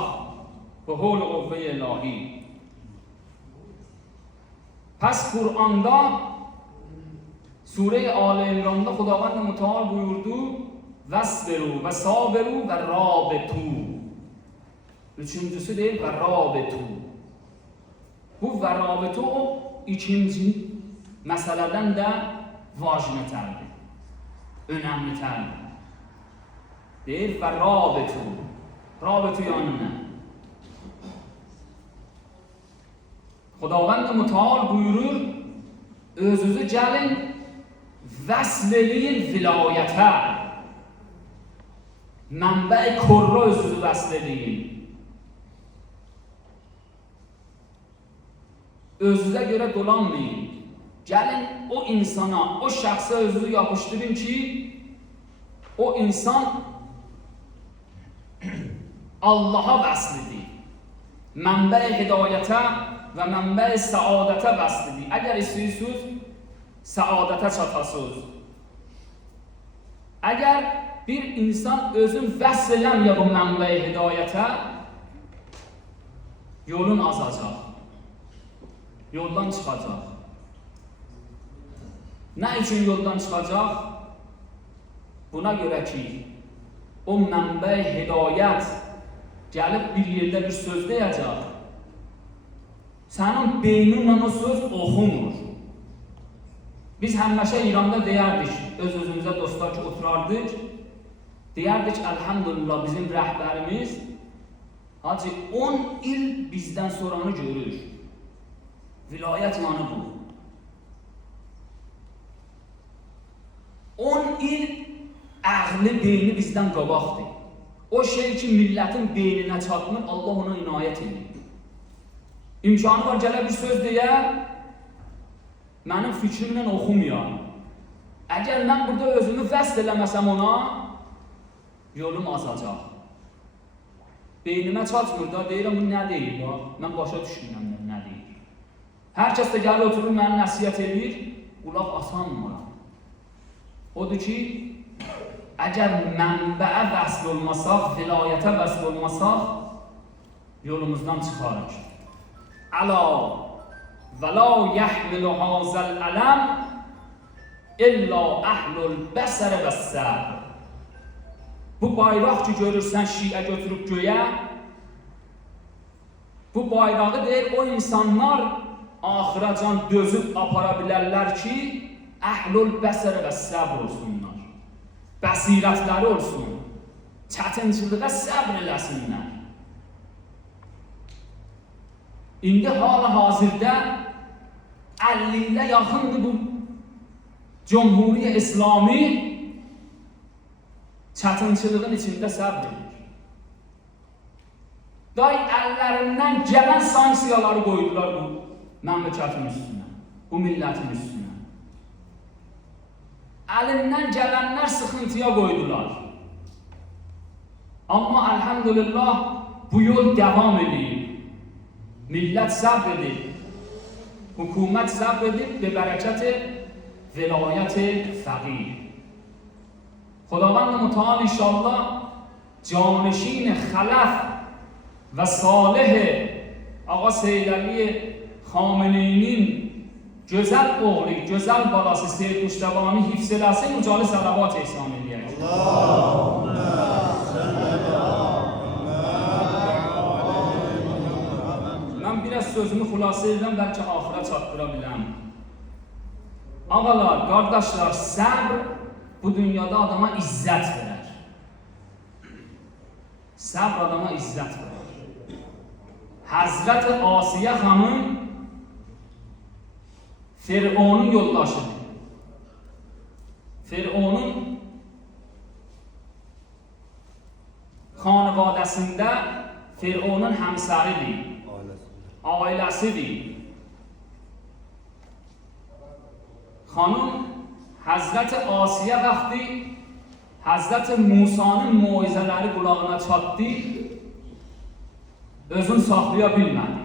Bu hol quvve ilahi. Pəs Qur'anda Sure-i Al İmran'da Xudavand mütəal buyurdu Vəsbiru və sabiru və rabitu. Üçüncüsü deyil və rabitu. Bu və rabitu o ikinci məsələdən də vacibətərdir, önəmlitərdir. Deyil və rabitu. Rabitu yəni nə? Xudavand mütəal buyurur, özünüzü gəlin vəsl eləyin vilayətə. Mənbə-i korra özünüzü vəsl eləyin. Özünüzə görə dolanmayın. Gəlin o insana, o şəxsə özünüzü yapışdırın ki, o insan Allaha vəsl edir. Mənbə-i hidayətə və mənbə-i səadətə vəsl edir. Əgər istəyirsiniz, səadətə çatasınız. Əgər bir insan özün vəsl eləməyə bu mənbə-i hidayətə, yolun azacaq, yoldan çıxacaq. Nə üçün yoldan çıxacaq? Buna görə ki, o mənbə-i hidayət gəlib bir yerdə bir söz deyəcək, sənin beyninlə o söz oxumur. Biz həmişə İranda deyərdik, öz-özümüzə dostlar ki, oturardıq, deyərdik, elhamdülillah bizim rəhbərimiz hacı 10 il bizdən sonranı görür. Vilayət yanı bu. 10 il əqli beyni bizdən qabaqdır. O şey ki, millətin beyninə çatmır, Allah ona inayət edir. İmkanı var, gələ bir söz deyə, mənim fikrimlə oxumayam. Əgər mən burada özümü vəsl eləməsəm ona, yolum azacaq. Beynimə çatmır da, deyirəm, bu nə deyir? Mən başa düşmürəm, nə deyir? Hər kəs də gəlir, oturur, mənə nəsiyyət edir, qulaq asanmıram. Odur ki, əgər mənbəə vəsl olmasaq, vilayətə vəsl olmasaq, yolumuzdan çıxarıq. Əla və la yəhmilu hazəl ələm İlla əhlul bəsər və səbr. Bu bayraq ki, görürsən şiə götürüb göyə, bu bayrağı deyir, o insanlar axıracan dözüb apara bilərlər ki, əhlul bəsər və səbr olsunlar. Bəsirətləri olsun, çətinçiliğə səbr eləsinlər. İndi hal-hazirdə 50-yə yaxındır bu Cumhuriyyə İslami çətinçiliğin içində səbr edir. Day əllərindən gələn sanksiyaları qoydular bu məmləkətin üstünə, bu millətin üstünə. Əlindən gələnlər sıxıntıya qoydular. Amma elhamdülillah bu yol devam edib. Millət səbr edib. Hükümət səbr edib به برکت ولایت فقیه. خداوند متعال انشاءالله جانشین خلف و صالح آقا سیدعلی خامنه‌ای'nin güzel oğlu, güzel balası Seyyid Müştebani hifzeləsin, ucalı salavat ihsan edəyək. Mən biraz sözümü xülasə edirəm, bəlkə axıra çatdıra biləm. Ağalar, qardaşlar, səbr bu dünyada adama izzət verər. Səbr adama izzət verər. Həzrət Asiyə xanım Firavunun yoldaşıdır. Firavunun xanvadəsində Firavunun həmsəridir, ailəsidir. Xanım Həzrət Asiyə vaxtı Həzrət Musanın muizələri qulağına çatdı, özünü saxlaya bilmədi.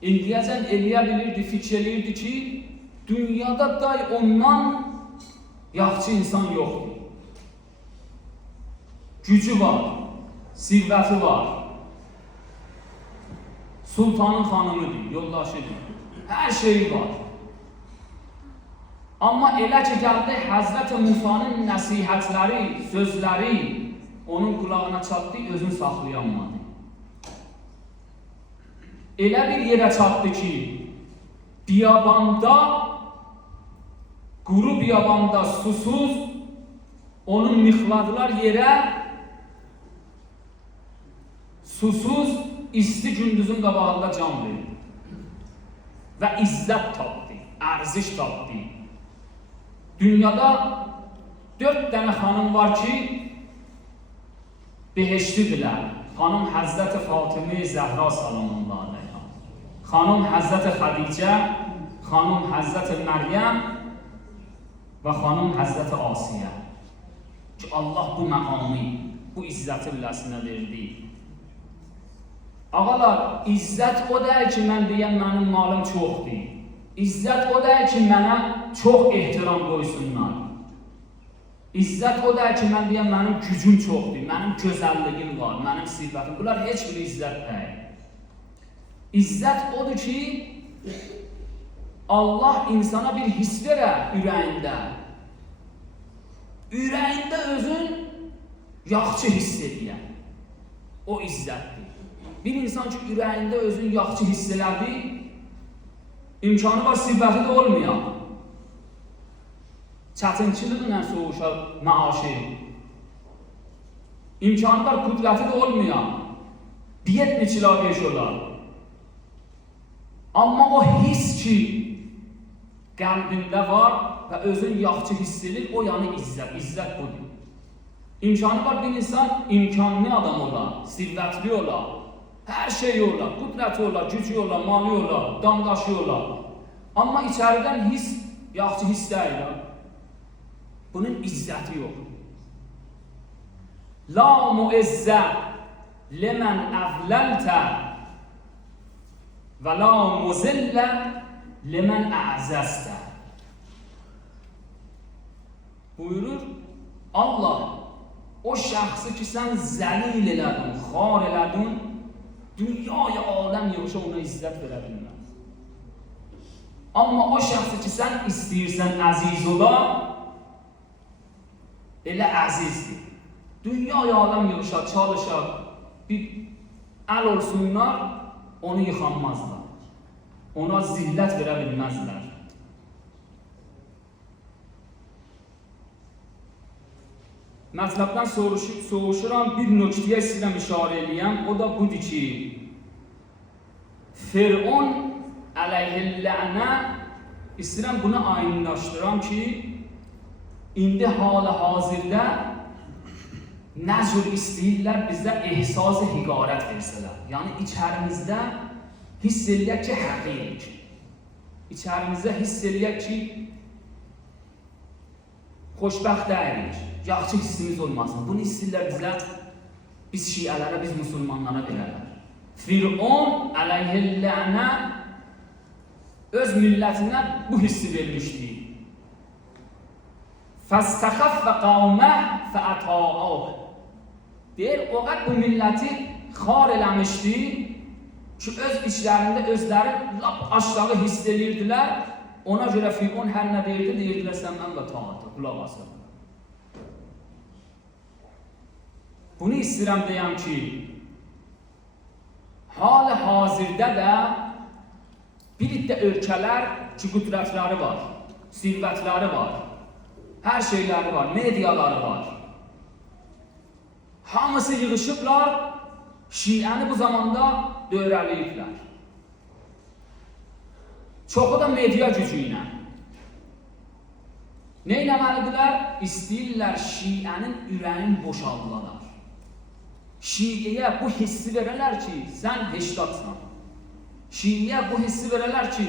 İndiyəcən eləyə bilirdi, fikir eləyirdi ki, dünyada day ondan yaxşı insan yoxdur. Gücü var, sirvəti var. Sultanın xanımıdır, yoldaşıdır. Hər şeyi var. Amma elə ki gəldi Həzrət Musanın nəsihətləri, sözləri onun qulağına çatdı, özünü saxlayamadı. Elə bir yerə çatdı ki, biyabanda, quru biyabanda susuz, onu mixladılar yerə, susuz, isti gündüzün qabağında can verdi. Və izzət tapdı, ərziş tapdı. Dünyada 4 dənə xanım var ki, behiştidirlər. Xanım Həzrət Fatimə Zəhra salamullah aleyha, xanım Həzrət Xədicə, xanım Həzrət Məryəm və xanım Həzrət Asiyə. Ki Allah bu məqamı, bu izzəti biləsinə verdi. Ağalar, izzət o deyil ki, mən deyəm mənim malım çoxdur. İzzət o deyil ki, mənə çox ehtiram qoysunlar. İzzət o deyil ki, mən deyəm mənim gücüm çoxdur, mənim gözəlliyim var, mənim sirvətim. Bunlar heç bir izzət deyil. İzzət odur ki, Allah insana bir his verə ürəyində. Ürəyində özün yaxşı hiss edən. O izzətdir. Bir insan ki, ürəyində özün yaxşı hiss elədi, imkanı var, sirvəti də olmayan. Çətinçiliklə soğuşar maaşı. İmkanı var, qüdrəti də olmayan. Diyet neçilə beş olar. Amma o his ki, qəlbində var və özün yaxşı hiss edir, o yəni izzət. İzzət budur. İmkanı var, bir insan imkanlı adam olar, sirvətli olar. Hər şey olar, qüdrəti olar, gücü olar, mali olar, damdaşı olar. Amma içəridən his, yaxşı hiss deyil. Bunun izzəti yox. La muizzə limən əvləltə və la muzillə limən əzəztə. Buyurur, Allah o şəxsi ki sən zəlil elədin, xar elədin, dünyaya aləm yığışa ona izzət verə bilməz. Amma o şəxsi ki sən istəyirsən əziz ola, elə əzizdir. Dünyaya aləm yığışa, çalışa, bir əl olsunlar, onu yıxanmazlar. Ona zillət verə bilməzlər. Mətləbdən soğuşuram, bir nöqtəyə istəyirəm işarə eləyəm, o da budur ki, Firavun əleyhillənə istəyirəm bunu ayınlaşdıram ki, indi hal-hazirdə nə cür istəyirlər bizdə ehsas-ı hiqarət versələr. Yəni içərimizdə hiss eləyək ki, həqiq. İçərimizdə hiss eləyək ki, xoşbəxt deyilik, yaxşı hissimiz olmasın. Bunu istəyirlər bizə, biz şiələrə, biz müsəlmanlara verərlər. Firon əleyhillənə öz millətinə bu hissi vermişdi. Fəstəxəffə qavmə fəətəəh. Deyir, o qədər bu milləti xar eləmişdi ki, öz içlərində özləri lap aşağı hiss edirdilər. Ona görə Firon hər nə deyirdi, deyirdilər səndən və taatı, qulaq asın. Bunu istəyirəm deyəm ki, hal hazırda da bir iddə ölkələr ki, qüdrətləri var, sirvətləri var, hər şeyləri var, mediaları var. Hamısı yığışıblar, Şiəni bu zamanda dövrəliyiblər. Çoxu da media gücü ilə. Nə eləməlidirlər? İstəyirlər Şiənin ürəyini boşaldılar. Şiiyə bu hissi verələr ki, sən heştatsan. Şiiyə bu hissi verələr ki,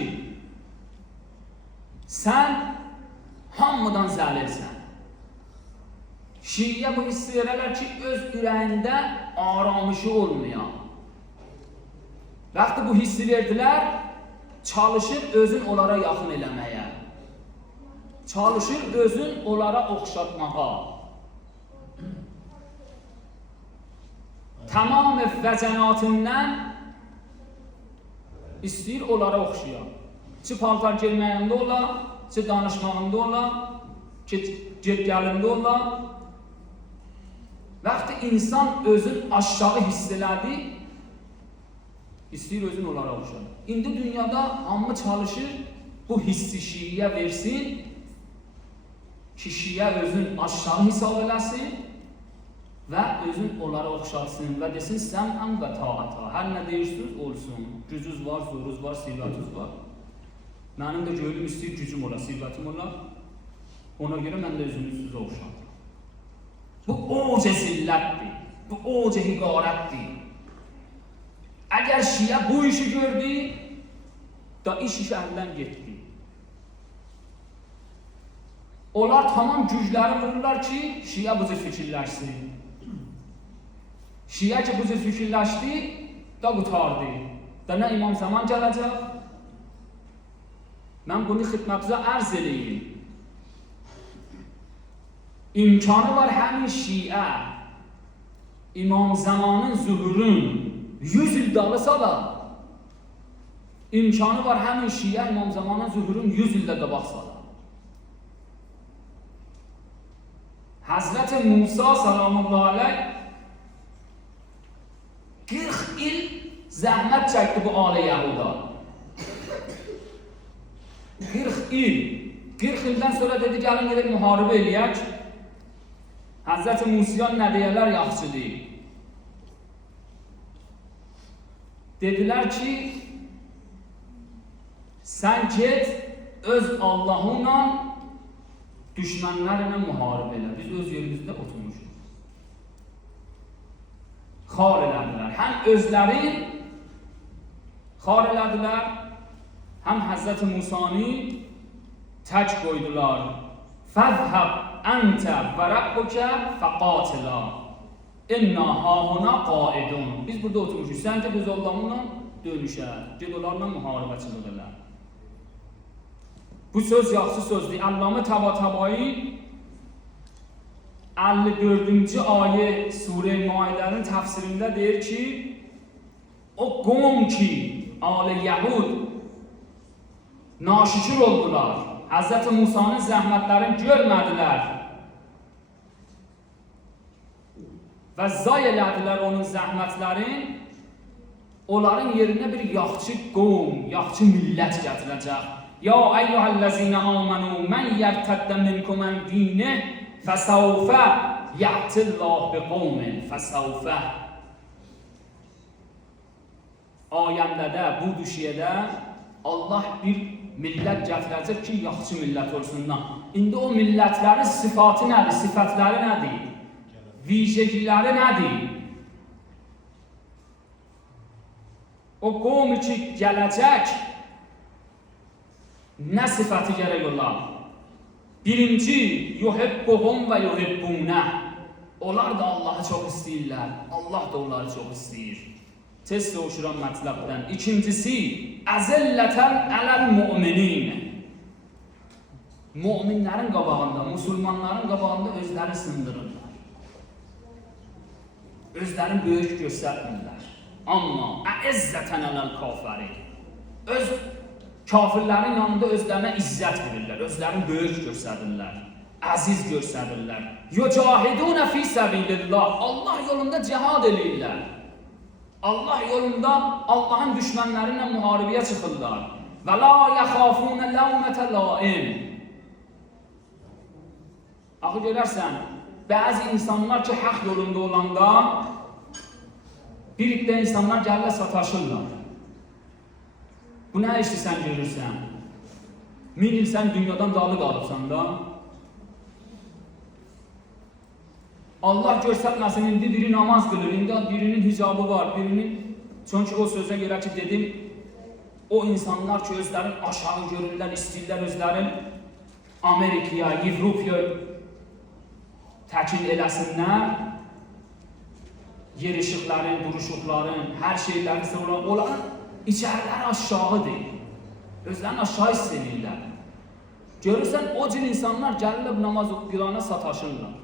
sən hamıdan zəlilsən. Şiiyə bu hissi verələr ki, öz ürəyində aramışı olmayan. Vaxtı bu hissi verdilər, çalışır özün onlara yaxın eləməyə. Çalışır özün onlara oxşatmağa. Tamam vəzənatından istəyir onlara oxşayan. Çi paltar gelməyində ola, çi danışmağında ola, get-gəlində ola. Vaxtı insan özün aşağı hiss elədi, istəyir özün onlara oxşayan. İndi dünyada hamı çalışır bu hissi Şiiyə versin ki, Şiiə özün aşağı hesab eləsin və özün onlara oxşatsın və desin səmən və taata. Hər nə deyirsiniz olsun. Gücüz var, zoruz var, sirvətiniz var. Mənim də gördüyüm istəyir gücüm ola, sirvətim ola. Ona görə mən də özümü sizə oxşadım. Bu oca zillətdir, bu oca hiqarətdir. Əgər Şiə bu işi gördü, da iş əldən getdi. Onlar tamam gücləri vururlar ki, Şiə bu cür fikirləşsin. Şiə ki bu cür fikirləşdi, da qutardı. Da nə İmam Zaman gələcək? Mən bunu xidmətinizə ərz edeyim. İmkanı var həmin Şiə, İmam Zamanın zuhurun 100 il dalısa da, imkanı var həmin Şiə İmam Zamanın zuhurun 100 ildə qabaq sala. Hazreti Musa sallallahu aleyh 40 il zəhmət çəkdi bu alə Yahuda. 40 il. 40 ildən sonra dedi, gəlin gedək müharibə eləyək. Hazreti Musa nə deyərlər yaxşıdır. Dedilər ki, sən get öz Allahınla düşmənlərlə müharibə elə. Biz öz yerimizdə oturmuşuq. Xar elədilər. Həm özləri xar elədilər, həm Həzrəti Musanı tək qoydular. Fəzhəb əntə və rəbbukə fəqatilə İnna hahuna qaidun. Biz burada oturmuşuq. Sən get öz Allahınla dönüşə, get onlarla müharibəçilik elə. Bu söz yaxşı sözdür. Allamə Təbatabai 54-cü ayə Surə-i Maidənin təfsirində deyir ki, o qovm ki, Alə Yəhud naşükür oldular. Hz. Musanın zəhmətlərini görmədilər və zay elədilər onun zəhmətlərin. Onların yerinə bir yaxçı qovm, yaxçı millət gətirəcək. Ya eyyuhəl-ləzinə amanu mən yərtəddə minkum ən dinə fəsəvfə yə'tillah bi qovmin fəsəvfə. Ayəmdə də, bu düşiyədə Allah bir millət gətirəcək ki, yaxçı millət olsundan. İndi o millətlərin sıfatı nədir, sifətləri nədir, vijəgiləri nədir? O qovmi ki, gələcək, nə sifəti gərək olar? Birinci, yuhibbuhum və yuhibbunə. Onlar da Allahı çox istəyirlər, Allah da onları çox istəyir. Tez soruşuram mətləbdən. İkincisi, əzəllətən ələl mü'minin. Müminlərin qabağında, musulmanların qabağında özləri sındırırlar. Özlərini böyük göstərmirlər. Amma əizzətən ələl kafirin. Öz kafirlərin yanında özlərinə izzət verirlər, özlərini böyük göstərirlər, əziz göstərirlər. Yücahidunə fi səbilillah. Allah yolunda cihad eləyirlər. Allah yolunda Allahın düşmənlərinlə müharibəyə çıxırlar. Və la yəxafunə ləvmətə laim. Axı görərsən, bəzi insanlar ki, haqq yolunda olanda birlikdə insanlar gəlirlər sataşırlar. Bu nə işi sən görürsən? 1000 il sən dünyadan dalı qalıbsan da. Allah göstərməsin, indi biri namaz qılır, indi birinin hicabı var, birinin... Çünki o sözə görə ki, dedim, o insanlar ki, özlərin aşağı görürlər, istəyirlər özlərin Amerikaya, Avropaya təkil eləsinlər, yerişiklərin, duruşuqların, hər şeylərin sonra onların içəriləri aşağıdır. Özlərini aşağı hiss edirlər. Görürsən, o cür insanlar gəlirlər namaz qılana sataşırlar.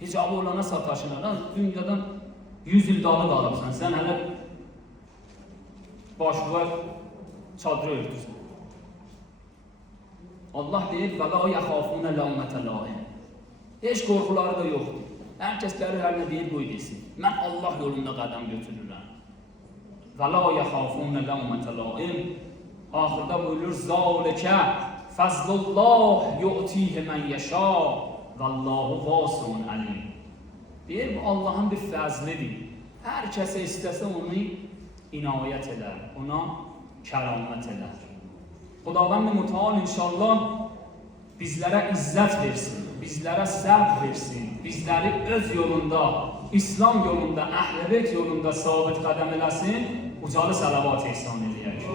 Hicabı olana sataşırlar. Dünyadan 100 il dalı qalıbsan, sən hələ başlığa çadır örtürsən. Allah deyir, və la yəxafunə ləvmətə laim. Heç qorxuları da yoxdur. Hər kəs gəlir, hər nə deyir, qoy desin. Mən Allah yolunda qədəm götürürəm. Və la yəxafunə ləvmətə laim. Axırda buyurur, zəlikə fəzlullah yu'tihə mən yəşə vəllahu vasiun əlim. Deyir, bu Allahın bir fəzlidir. Hər kəsə istəsə onu inayət edər, ona kəramət edər. Xudavənd Mütəal inşallah bizlərə izzət versin, bizlərə səbr versin, bizləri öz yolunda, İslam yolunda, Əhl-i Beyt yolunda sabit qədəm eləsin, ucalı salavat ehsan edək.